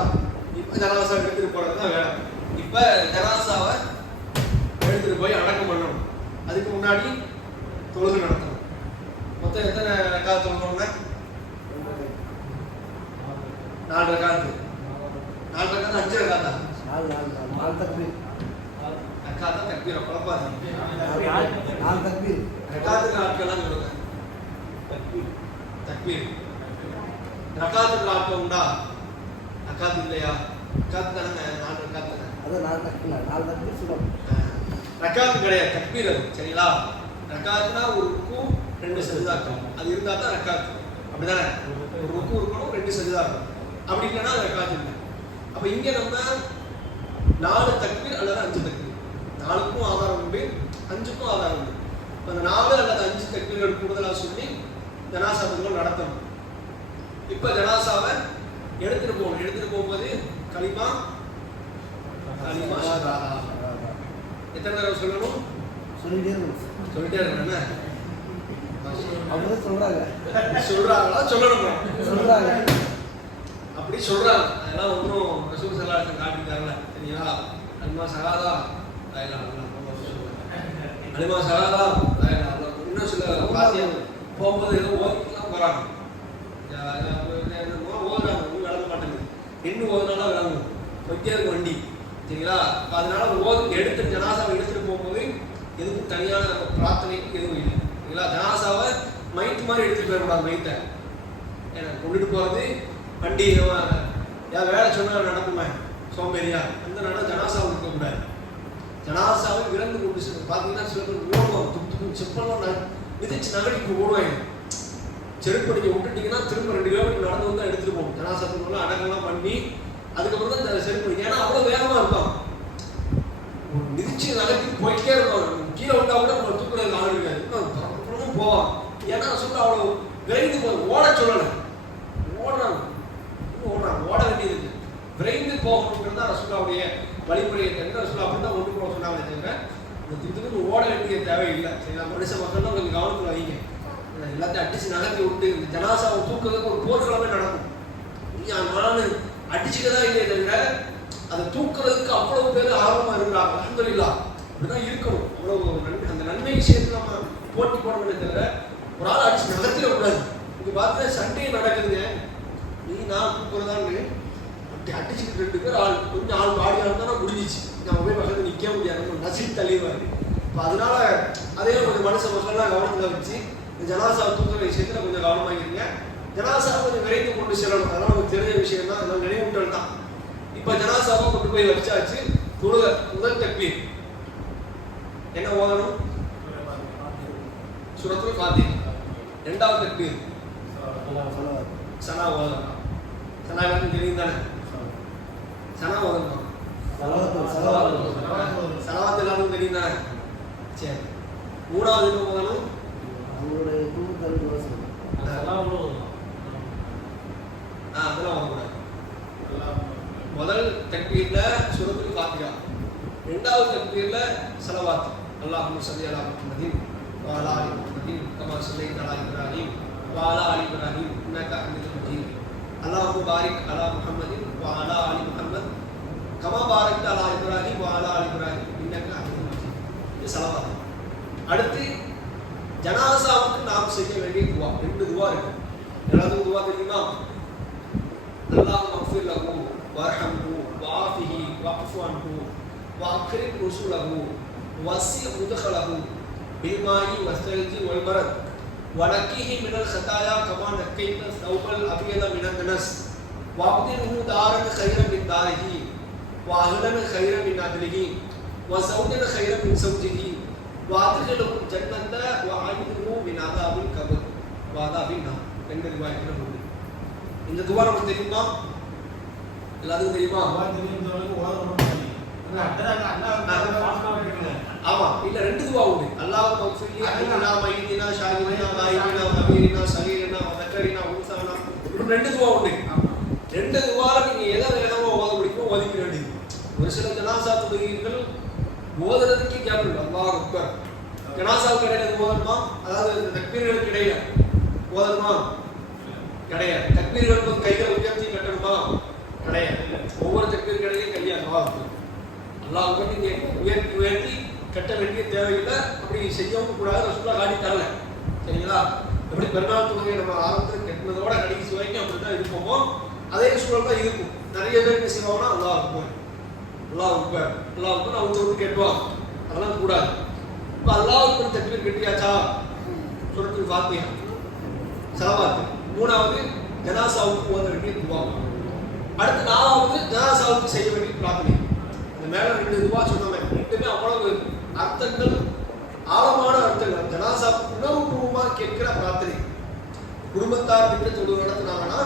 இப்போ ஜனாசா எடுத்துட்டு போறது தான் வேலை. இப்போ ஜனாசாவை எடுத்துட்டு போய் அடக்கம் பண்ணணும். அதுக்கு முன்னாடி தொழுகை நடத்தணும். மொத்தம் எத்தனை ரக்காத் தொழுகணும்னா 4 ரக்காத்து. 4 ரக்காத்து 5 ரக்காத்தா? 4 தக்பீர். ரக்காத்தா தக்பீர் குழப்பாது. 4 தக்பீர். ரக்காத்துக்கு ஆட்கள்லாம் சொல்லுங்க. தக்பீர். ரக்காத்துக்கு ஆட்கள் உண்டா? ரக்காத்து இல்லையா? ரக்காத்து தானே, 4 ரக்காத்து தானே. அது 4 தக்பீர். 4 தக்பீர் சொல்லணும். ரக்காத்து கிடையாது, தக்பீர் அது. சரிங்களா? ரக்காத்துனா ஒரு ருக்கு 2 சஜ்தா இருக்கும். அது இருந்தா தான் ரக்காத்து. அப்படிதானே? ஒரு ருக்கு இருக்கணும், 2 சஜ்தா இருக்கும். அப்படி இல்லைன்னா அது ரக்காத்து இல்லை. அப்போ இங்கே நம்ம 4 தக்பீர் அல்லது 5 தக்பீர். 4க்கும் ஆதாரம் உண்டு, 5க்கும் ஆதாரம் உண்டு. அந்த 4 அல்லது 5 தக்பீர்கள் கூடுதலாக சொல்லி ஜனாசாவுக்கு நடத்தணும். இப்போ ஜனாசாவை எடுத்துட்டு போகணும். எடுத்துட்டு போகும்போது கலிமா கலிமா ஷஹாதா எத்தனை தடவை சொல்லணும்? சொல்லிட்டே இருக்கணும். சொல்லிட்டே இருக்கணும். என்ன அவங்க சொல்றாங்க, சொல்றாங்களா சொல்லணும்? சொல்றாங்க. அப்படி சொல்றாங்க. அதெல்லாம் ஒன்றும் ரசூல் ஸல்லல்லாஹு அலைஹி வஸல்லம் காட்டிட்டாங்கல்ல. சரிங்களா? கலிமா ஷஹாதா லைலா அல்லாஹ் கலிமா ஷஹாதா லைலா அல்லாஹ் இன்னும் சில வாத்தியம் போகும்போது ஏதோ ஓதிக்கலாம் போறாங்க, ஓதுறாங்க, ஒன்றும் விளங்க மாட்டேங்குது, இன்னும் ஓதுனாலும் விளங்கும், வைக்க இருக்கு வண்டி, சரிங்களா? அதனால எடுத்து ஜனாசாவை எடுத்துட்டு போகும்போது எதுவும் தனியான பிரார்த்தனைக்கு எதுவும் இல்லை, சரிங்களா? ஜனாசாவை மைத்து மாதிரி எடுத்துட்டு போயிடக்கூடாது, மைத்தை கொண்டுட்டு போறது வண்டி வேலை சொன்னா நடக்குமே சோம்பேறியா, அந்த ஜனாசாவை இருக்கக்கூடாது. ஜனாசாவை விரந்து கொண்டு பார்த்தீங்கன்னா சில பேர் ஓடுவாங்க, துப்பு செப்பெல்லாம் மிதிச்சு நகடிக்கு ஓடுவாங்க. செருப்பு நீங்க விட்டுட்டீங்கன்னா திரும்ப 2 கிலோமீட்டர் நடந்து வந்து எடுத்துட்டு போகும். ஜனாசாத்துக்குள்ள அடங்கெல்லாம் பண்ணி அதுக்கப்புறம் தான் இந்த செருப்பு, ஏன்னா அவ்வளவு வேகமா இருப்பாங்க, மிதிச்சு நகர்த்தி போயிட்டே இருப்பாங்க. கீழே விட்டா கூட நம்ம தூக்குறது ஆள் இருக்காது, அப்புறமும் போவாங்க. ஏன்னா சொல்ல அவ்வளவு விரைந்து ஓட சொல்லலை, ஓடுறாங்க ஓட வேண்டியது இருக்கு. விரைந்து போகணுங்கிறது தான் ரசூலுல்லாஹ்வுடைய வழிமுறையை தவிர ரசூலுல்லாஹ் அப்படி தான் ஒன்று போக சொன்னாங்களே தவிர இந்த ஓட வேண்டிய தேவையில்லை. சரிங்களா? மனுஷ மக்கள்லாம் கொஞ்சம் கவனத்தில் வைங்க. எல்லாத்தையும் அடிச்சு நகர்த்தி விட்டு இந்த ஜனாசாவை தூக்குறதுக்கு ஒரு போர்க்கிழமை நடக்கும். நான் அடிச்சுக்கதான் இல்லையே தவிர அதை தூக்குறதுக்கு அவ்வளவு பேர் ஆர்வமா இருக்கிறாங்க. அல்ஹம்துலில்லாஹ் அப்படிதான் இருக்கணும். அவ்வளவு அந்த நன்மை விஷயத்துல நம்ம போட்டி போடணுமே தவிர ஒரு ஆள் அடிச்சு நகர்த்திட கூடாது. இங்க பார்த்தா சண்டே நடக்குதுங்க, நீ நான் தூக்குறதான்னு அடிச்சுக்கிட்டு 2 பேர் ஆள் கொஞ்சம் ஆள் பாடி ஆள் முடிஞ்சிச்சு, நம்ம போய் பக்கத்தில் நிற்க முடியாது, நசில் தள்ளிடுவாரு. இப்போ அதனால அதே கொஞ்சம் மனுஷ மக்கள்லாம் கவனத்தில் வச்சு இந்த ஜனாசாவை தூக்குற விஷயத்துல கொஞ்சம் கவனமாக்கிறீங்க. ஜனாசாவை கொஞ்சம் விரைந்து கொண்டு செல்லணும், அதெல்லாம் நமக்கு தெரிஞ்ச விஷயம் தான், அதெல்லாம் நினைவூட்டல் தான். இப்போ ஜனாசாவை கொண்டு போய் வச்சாச்சு. தொழுக முதல் தக்பீர் என்ன ஓதணும்? சூரத்துல் ஃபாத்திஹா. 2வது தக்பீர் சனா ஓதணும். சனா எல்லாருக்கும் தெரியும் தானே? சனா ஓதணும், சலவாத் எல்லாருக்கும் தெரியும் தானே? சரி. 3வது என்ன ஓதணும்? அவங்களுடைய குடும்பத்தாருக்கு அதெல்லாம் ஓதக்கூடாது. முதல் தக்பீர்ல சூரத்துல் ஃபாத்திஹா, 2வது தக்பீர்ல ஸலவாத். அல்லாஹும்ம ஸல்லி அலா முஹம்மதின் வ அலா ஆலி முஹம்மதின் கமா ஸல்லைத அலா இப்ராஹீம் வ அலா ஆலி இப்ராஹீம் இன்னக ஹமீதும் மஜீத். அல்லாஹும்ம பாரிக் அலா முஹம்மதின் வ அலா ஆலி முஹம்மத் கமா பாரக்த அலா இப்ராஹீம் வ அலா ஆலி இப்ராஹீம் இன்னக ஹமீதும் மஜீத். இது ஸலவாத். அடுத்து ஜனாசாவுக்கு நாம் செய்ய வேண்டிய துவா. 2 துவா இருக்கு. எல்லாத்துக்கும் துவா தெரியுமா? அல்லாஹும்ம அஃபிர் லஹு வர்ஹம்ஹு வஆஃபிஹி வஅஃபு அன்ஹு வஅக்ரிம் ருசுலஹு வஸி முத்கலஹு பில்மாஇ வஸ்ஸல்ஜி வல்பரத் வனக்கிஹி மினல் ഖതാயா கமா நக்கைத ஸௌபல் அபியத மினன் நஸ் வஅப்தில்ஹு தாரன் கைரன் மின் தாரிஹி வஅஹ்லன் கைரன் மின் அஹ்லிஹி வஸௌஜன் கைரன் மின் ஸௌஜிஹி வஅத்கிலுஹு ஜன்னத வஅஇதுஹு மின் அஸாபில் கபர் வஅதாபின் நார். 2 ரிவாயத்துல உண்டு. இந்த துவா நமக்கு தெரியுமா? எல்லாத்துக்கும் தெரியுமா? ஆமா, இல்ல 2 துவா உண்டு. அல்லாஹும்ம அக்ஃபிர்லி அஹ்லினா மையினா ஷாஹிதினா காயிபினா கபீரினா ஸகீரினா வதக்கரினா உன்சானா. இப்படி 2 துவா உண்டு. 2 துவால நீங்க எதை வேணுமோ ஓத முடியுமோ ஓதிக்க வேண்டியது. ஒரு சில ஜனாசா தொழுகைகள் ஓதுறதுக்கு கேப் இல்லை. அல்லாஹ் அக்பர் ஜனாசாவுக்கு இடையில ஓதணுமா? அதாவது இந்த தக்பீர்களுக்கு இடையில ஓதணுமா? கிடையாது. தக்பீர்களுக்கு கைகளை உயர்த்தி கட்டணுமா? கிடையாது. ஒவ்வொரு தக்பீருக்கு இடையிலையும் கையை அல்லாஹ் அக்பர் நீங்க உயர்த்தி கட்ட வேண்டிய தேவையில்லை. அப்படி செய்யவும் கூடாது, ரசூலுல்லாஹ் காட்டி தரல. சரிங்களா? எப்படி பெருநாள் தொழுகை நம்ம ஆரம்பத்தில் கட்டினதோட கடைசி வரைக்கும் அப்படிதான் இருப்போமோ அதே சூழல் தான் இருக்கும். நிறைய பேர் என்ன செய்வாங்கன்னா அல்லாஹ் அக்பர் அல்லாஹ் அக்பர் அல்லாஹ் அக்பர் அவங்க வந்து கேட்டுவாங்க. அதெல்லாம் கூடாது. இப்போ அல்லாஹ் அக்பர் தக்பீர் கட்டியாச்சா? சூரத்துல் ஃபாத்திஹா, ஸலவாத். 3வது ஜனாசாவுக்கு ஓத வேண்டிய துவா. அடுத்து 4வது ஜனாசாவுக்கு செய்ய வேண்டிய பிரார்த்தனை. இந்த மேல 2 துவா சொன்னாங்க, 2மே அவ்வளவு அர்த்தங்கள், ஆழமான அர்த்தங்கள். ஜனாசா உணர்வுபூர்வமா கேட்கிற பிரார்த்தனை. குடும்பத்தார் விட்டு தொழுகை நடத்தினாங்கன்னா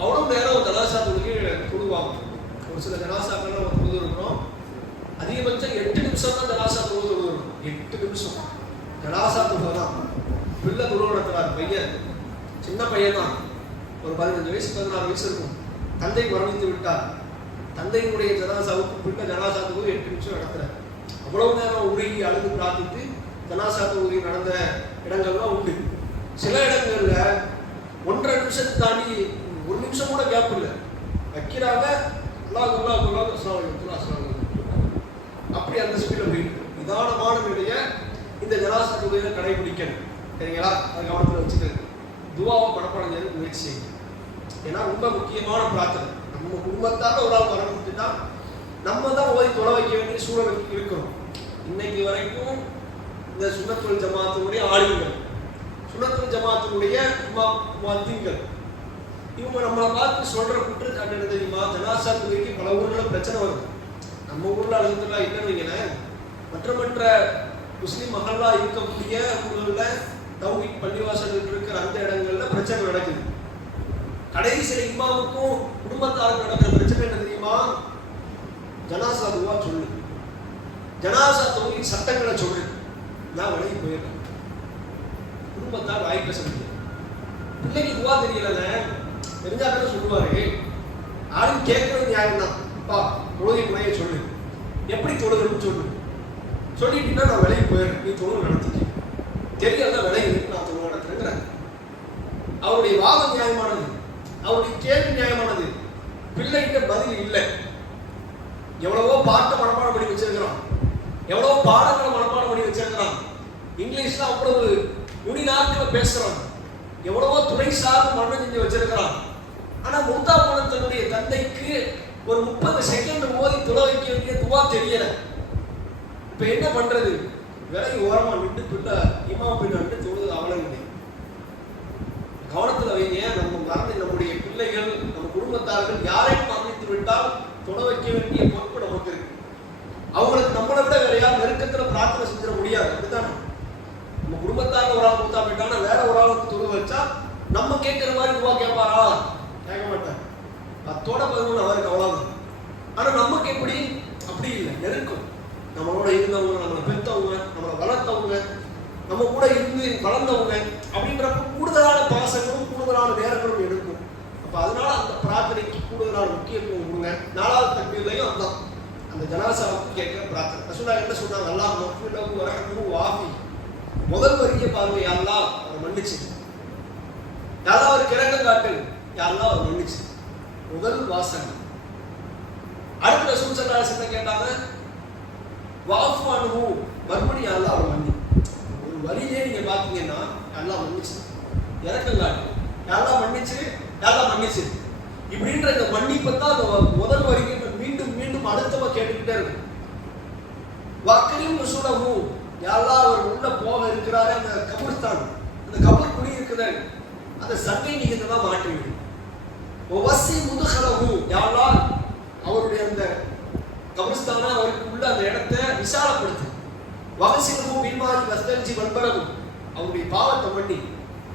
அவ்வளவு நேரம் ஜனாசா தொழுகை தொழுவாங்க. ஒரு சில ஜனாசாக்கள் நம்ம தொழுது இருக்கிறோம், அதிகபட்சம் 8 நிமிஷம் தான் ஜனாசா தொழுது இருக்கணும். 8 நிமிஷம் ஜனாசா தொழுகை தான். பிள்ளை தொழுகை நடத்துறாரு, பையன் சின்ன பையன் தான், ஒரு 15 வயசு 16 வயசு இருக்கும். தந்தை மரணித்து விட்டார். தந்தையினுடைய ஜனாசாவுக்கு பிள்ளை ஜனாசா தொழுகை 8 நிமிஷம் நடத்துறாரு. அவ்வளவு நேரம் உருகி அழுது பிரார்த்தித்து ஜனாசா தொழுகை நடந்த இடங்கள்லாம் உண்டு. சில இடங்கள்ல 1.5 நிமிஷத்துக்கு தாண்டி 1 நிமிஷம் கூட கேப் இல்லை, வைக்கிறாங்க. அப்படி அந்த ஸ்பீட்ல போயிருக்கு. நிதானமான நிலைய இந்த ஜனாசா தொழுகையில கடைபிடிக்கணும். சரிங்களா? அது கவனத்தில் வச்சுட்டு துவாவை மனப்பாடம் செய்ய முயற்சி செய்யுங்க. ஏன்னா ரொம்ப முக்கியமான பிரார்த்தனை. நம்ம குடும்பத்தால ஒரு ஆள் வரணும்னா நம்ம தான் ஓதி தொலை வைக்க வேண்டிய சூழல் இருக்கிறோம். இன்னைக்கு வரைக்கும் இந்த சுன்னத்துல் ஜமாத்தினுடைய ஆளுங்கள், சுன்னத்துல் ஜமாத்தினுடைய முஅத்தின்கள், இவங்க நம்மளை பார்த்து சொல்ற குற்றச்சாட்டு என்ன தெரியுமா? ஜனாசா தொழுகைக்கு பல ஊர்களில் பிரச்சனை வருது. நம்ம ஊர்ல அழுதுலாம் இல்லைன்னு வைங்களேன், மற்ற முஸ்லீம் மஹல்லா இருக்கக்கூடிய ஊர்களில் தௌஹீத் பள்ளிவாசல்கள் இருக்கிற அந்த இடங்கள்ல பிரச்சனை நடக்குது. கடைசியில இமாமுக்கும் குடும்பத்தாருக்கும் நடக்கிற பிரச்சனை என்ன தெரியுமா? ஜனாசா துவா சொல்லு, ஜனாசா தொகுதி சட்டங்களை சொல்லு. நான் விலகி போயிடுறேன். குடும்பத்தார் வாய் பேச முடியாது. பிள்ளைக்கு துவா தெரியல, தெரிஞ்சாக்கன்னு சொல்லுவாரு. ஆளும் கேட்கறது நியாயம் தான். அப்பா தொழுகை முறையை சொல்லு, எப்படி தொழுகணும்னு சொல்லு. சொல்லிட்டீங்கன்னா நான் விலகி போயிடுறேன், நீ தொழுகை நடத்திக்க. தெரியாத விலகி நான் தொழுகை நடத்துறேங்கிறேன். அவருடைய வாதம் நியாயமானது, அவருடைய கேள்வி நியாயமானது. பிள்ளைகிட்ட பதில் இல்லை. எவ்வளவோ பாட்டை மனப்பாடம் பண்ணி வச்சிருக்கிறான், எவ்வளவோ பாடங்களை மனப்பாடம் பண்ணி வச்சிருக்கிறான், இங்கிலீஷ்ல அவ்வளவு நுனி நாட்கள் பேசுறான், எவ்வளவோ துணை சார்ந்து மரணம் செஞ்சு வச்சிருக்கிறான். ஆனா முத்தா போன தன்னுடைய தந்தைக்கு ஒரு 30 செகண்ட் ஓதி துளை வைக்க வேண்டிய துவா தெரியல. இப்ப என்ன பண்றது? விலகி ஓரமா விட்டு பிள்ளை இமாம் பின்னாண்டு தொழுது அவலம் இல்லை. கவனத்துல வைங்க. நம்ம மறந்து நம்முடைய பிள்ளைகள், நம்ம குடும்பத்தார்கள் யாரையும் மரணித்து விட்டால் தொலை வைக்க வேண்டிய பொறுப்பு நமக்கு இருக்கு. அவங்களுக்கு நம்மளை விட வேற யாரும் நெருக்கத்துல பிரார்த்தனை செஞ்சிட முடியாது. அப்படித்தானே? நம்ம குடும்பத்தார்கள் ஒரு ஆள் கொடுத்தா போயிட்டாங்கன்னா வேற ஒரு ஆளுக்கு தொழு வச்சா நம்ம கேட்கிற மாதிரி துவா கேட்பாரா? கேட்க மாட்டார். 10ஓட 11 அவருக்கு அவ்வளவு. ஆனா நமக்கு எப்படி? அப்படி இல்லை. நெருக்கம். நம்மளோட இருந்தவங்க, நம்மளை பெற்றவங்க, நம்மளை வளர்த்தவங்க, நம்ம கூட இருந்து வளர்ந்தவங்க அப்படின்றப்ப கூடுதலான பாசங்களும் கூடுதலான நேரங்களும் எடுக்கும். அப்ப அதனால அந்த பிரார்த்தனைக்கு கூடுதலான முக்கியத்துவம் கொடுங்க. 4வது தக்பீர்லயும் அந்த ஜனாசாவுக்கு கேட்கிற பிரார்த்தனை. ரசூலுல்லாஹ் என்ன சொன்னாங்க? அல்லாஹ் மக்ஃபிரஹு வரஹ்மஹு வாஃபி. முதல் வரிய பார்வை, யா அல்லாஹ் அவரை மன்னிச்சு, யா அல்லாஹ் அவருக்கு இரக்கம் காட்டு, யா அல்லாஹ் அவரை மன்னிச்சு. முதல் வாசகம். அடுத்த ரசூல் ஸல்லல்லாஹு அலைஹி வஸல்லம் கேட்டாங்க, வாஃபு அன்ஹு, மறுபடியும் யா அல்லாஹ் அவரை மன்னி. ஒரு வழியிலே நீங்க பாத்தீங்கன்னா யா அல்லாஹ் மன்னிச்சு, இரக்கம் காட்டு, யா அல்லாஹ் மன்னிச்சு, யா அல்லாஹ் மன்னிச்சு. இப்படின்ற இந்த மன்னிப்பை தான் அந்த முதல் வரிக்கு மீண்டும் மீண்டும் அடுத்தவ கேட்டுக்கிட்டே இருக்கும். வக்ரீம் ருசுலஹு, யா அல்லாஹ் அவர் உள்ள போக இருக்கிறாரு அந்த கபர்ஸ்தான், அந்த கபர் குழி இருக்குது, அந்த சட்டை நீங்க தான் மாட்டுவீங்க. வசி முதுகலஹு, யா அல்லாஹ் அவருடைய அந்த கபர்ஸ்தானா அவருக்கு உள்ள அந்த இடத்தை விசாலப்படுத்து. வகசிலஹு பின்மாரி வஸ்தல்ஜி வல்பரகு, அவருடைய பாவத்தை பண்ணி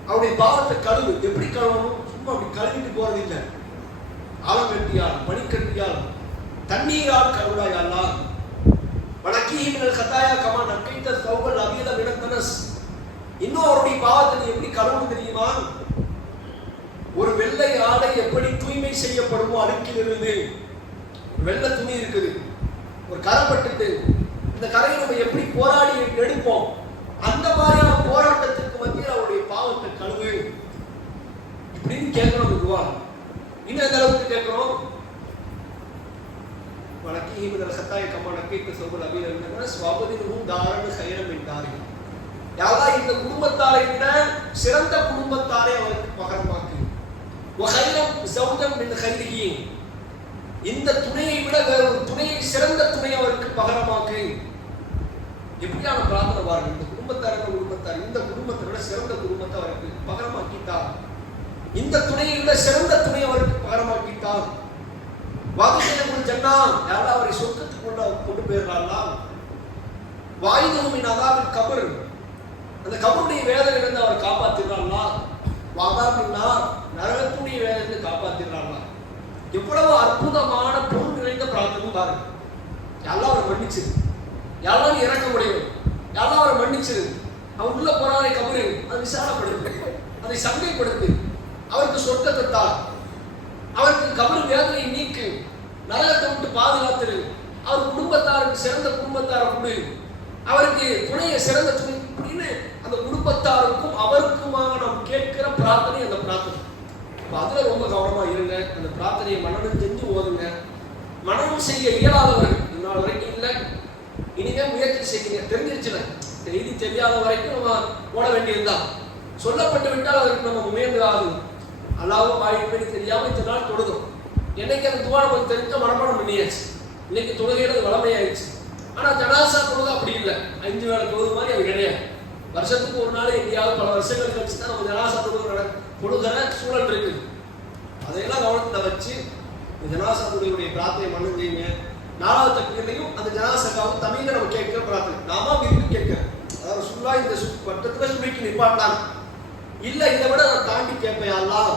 அவருடைய பாவத்தை கழுவு. எப்படி கழுவணும்? சும்மா அப்படி கழுவிட்டு போறது இல்லை. ஆலங்கட்டியால், பனிக்கட்டியால், தண்ணீரால் கழுவா யா அல்லாஹ். வலக்கீஹி மினல் கதாயா கமா நக்கைத ஸௌபல் அபீத மினத் தனஸ். இன்னும் அவருடைய பாவத்தை நீ எப்படி கழுவணும் தெரியுமா? ஒரு வெள்ளை ஆடை எப்படி தூய்மை செய்யப்படுமோ அழுக்கிலிருந்து. வெள்ளை துணி இருக்குது, ஒரு கரை பட்டுட்டு இந்த கரையை நம்ம எப்படி போராடி எடுப்போம், அந்த மாதிரியான போராட்டத்துக்கு மத்தியில் அவருடைய பாவத்தை கழுவு இப்படின்னு கேட்கணும் துவா. இன்னும் எந்த அளவுக்கு கேட்கிறோம்? வலக்கீஹி மினல் கதாயா கமா நக்கைத ஸௌபல் அபீத மினத் தனஸ் வஅபதிஹும் தாரன் கைரம் மின் தாரிஹி. யா அல்லாஹ் இந்த குடும்பத்தாரை விட சிறந்த குடும்பத்தாரை அவருக்கு பகரமாக்கு. வகைரம் ஸௌஜன் மின் கைரிஹி, இந்த துணையை விட வேற ஒரு துணையை, சிறந்த துணை அவருக்கு பகரமாக்கு. எப்படியான பிரார்த்தனை பாருங்க. இந்த குடும்பத்தார் இந்த குடும்பத்தை விட சிறந்த குடும்பத்தை அவருக்கு பகரமாக்கிட்டார், இந்த துணையை விட சிறந்த துணை அவருக்கு பகரமாக்கிட்டார். வாதுஷனுக்குள் ஜன்னா, யாரா அவரை சொர்க்கத்துக்குள்ள கொண்டு போயிடலாம். வாயுதூமின் அதாவின் கபர், அந்த கபருடைய வேதனையிலிருந்து அவர் காப்பாத்திடுறாங்களா. வாதாமின்னா நரகத்துடைய வேதனையிலிருந்து காப்பாத்திடுறாங்களா. எவ்வளவு அற்புதமான பொருள் நிறைந்த பிரார்த்தனை பாருங்க. யாரெல்லாம் அவரை மன்னிச்சிரு, யாரெல்லாம் இறக்க முடியும், யாரெல்லாம் அவரை மன்னிச்சிரு. அவர் உள்ள போறாரே கபரு, அதை விசாரப்படுத்து, அதை சங்கைப்படுத்து, அவருக்கு சொர்க்கத்தை தா, அவருக்கு கபர் வேதனையை நீக்கு, நரகத்தை விட்டு பாதுகாத்துரு, அவர் குடும்பத்தாருக்கு சிறந்த குடும்பத்தாரை கொடு, அவருக்கு துணையை சிறந்த துணை. இப்படின்னு அந்த குடும்பத்தாருக்கும் அவருக்குமாக நாம் கேட்கிற பிரார்த்தனை அந்த பிரார்த்தனை. அதுல ரொம்ப கவனமா இருங்க. அந்த பிரார்த்தனையை மனனம் செஞ்சு ஓதுங்க. மனனம் செய்ய இயலாதவர்கள் இந்நாள் வரைக்கும் இல்லை, இனிமே முயற்சி செய்யுங்க. தெரிஞ்சிருச்சுல செய்தி தெரியாத வரைக்கும் நம்ம ஓட வேண்டியதுதான். சொல்லப்பட்டு விட்டால் அதற்கு நம்ம முயன்று ஆகும். அல்லாஹ்வும் வாய்ப்படி தெரியாம இத்தனை நாள் தொழுதும். என்னைக்கு அந்த துவா நமக்கு தெரிஞ்ச மனப்பாடம் பண்ணியாச்சு. இன்னைக்கு தொழுகையில வளமையாயிடுச்சு. ஆனா ஜனாசா தொழுது அப்படி இல்லை. 5 வேளை தொழுது மாதிரி அது கிடையாது. வருஷத்துக்கு ஒரு நாள் எங்கேயாவது பல வருஷங்கள் கழிச்சு தான் நம்ம ஜனாசா தொழுகிற சூழல் இருக்குது. அதையெல்லாம் கவனத்தில் வச்சு இந்த ஜனாசா தொழுகையுடைய பிரார்த்தனை மன்னம் செய்யுங்க. 4வது தக்பீர்லையும் அந்த ஜனாசாக்காக தமிழ்ல நம்ம கேட்கிற பிரார்த்தனை நாம விரும்பி கேட்கிறோம். அதாவது சுல்லா இந்த பட்டத்துல சுமைக்கு நிப்பாட்டான் இல்லை, இதை விட நான் தாண்டி கேட்பேன். அல்லாஹ்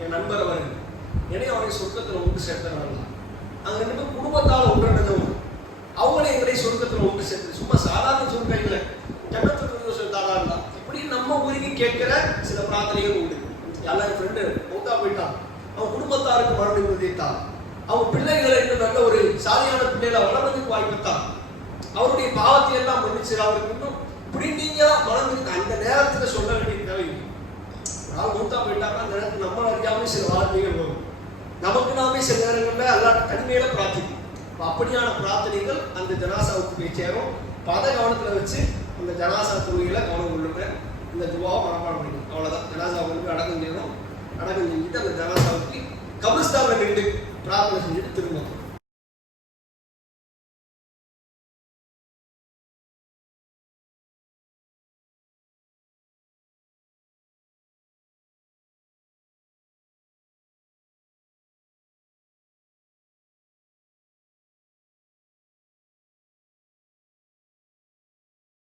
என் நண்பர் அவர்கள் என்னை அவனை சொர்க்கத்தில் ஒன்று சேர்த்தவர்களா அங்க 2 பேரும் குடும்பத்தால் ஒன்றிணைந்தவங்க. அவங்களே எங்களை சொர்க்கத்தில் ஒன்று சேர்த்து சும்மா சாதாரண சொர்க்கம் இல்லை, ஜன்னத்துக்கு சேர்த்தாடா. இப்படி நம்ம ஊருக்கு கேட்கிற சில பிரார்த்தனைகள் உண்டு. எல்லாம் என் ஃப்ரெண்டு மௌத்தா போயிட்டான், அவன் குடும்பத்தாருக்கு மரண நிம்மதித்தான், அவன் பிள்ளைகளை இன்னும் நல்ல ஒரு சாதியான பிள்ளைகளை வளர்றதுக்கு வாய்ப்புத்தான், அவருடைய பாவத்தை எல்லாம் மன்னிச்சு அவருக்கு இன்னும் இப்படி நீங்க மனம் அந்த நேரத்துல சொல்ல வேண்டிய தேவை. நாள் மூத்தா போயிட்டாங்கன்னா அந்த நேரத்தில் நம்ம அறியாம சில வார்த்தைகள் வரும். நமக்கு நாமே சில நேரங்கள்ல எல்லாம் தனிமையில பிரார்த்திக்கும். அப்படியான பிரார்த்தனைகள் அந்த ஜனாசாவுக்கு போய் சேரும். பத கவனத்துல வச்சு அந்த ஜனாசா தொழுகையில கவனம் கொள்ளுங்க. இந்த துவாவை மனப்பாடம் பண்ணிக்கணும். அவ்வளவுதான். ஜனாசாவுக்கு அடக்கம் செய்யணும். அடக்கம் செஞ்சுட்டு அந்த ஜனாசாவுக்கு கபிரிஸ்தான்ல நின்று பிரார்த்தனை செஞ்சுட்டு திரும்பணும்.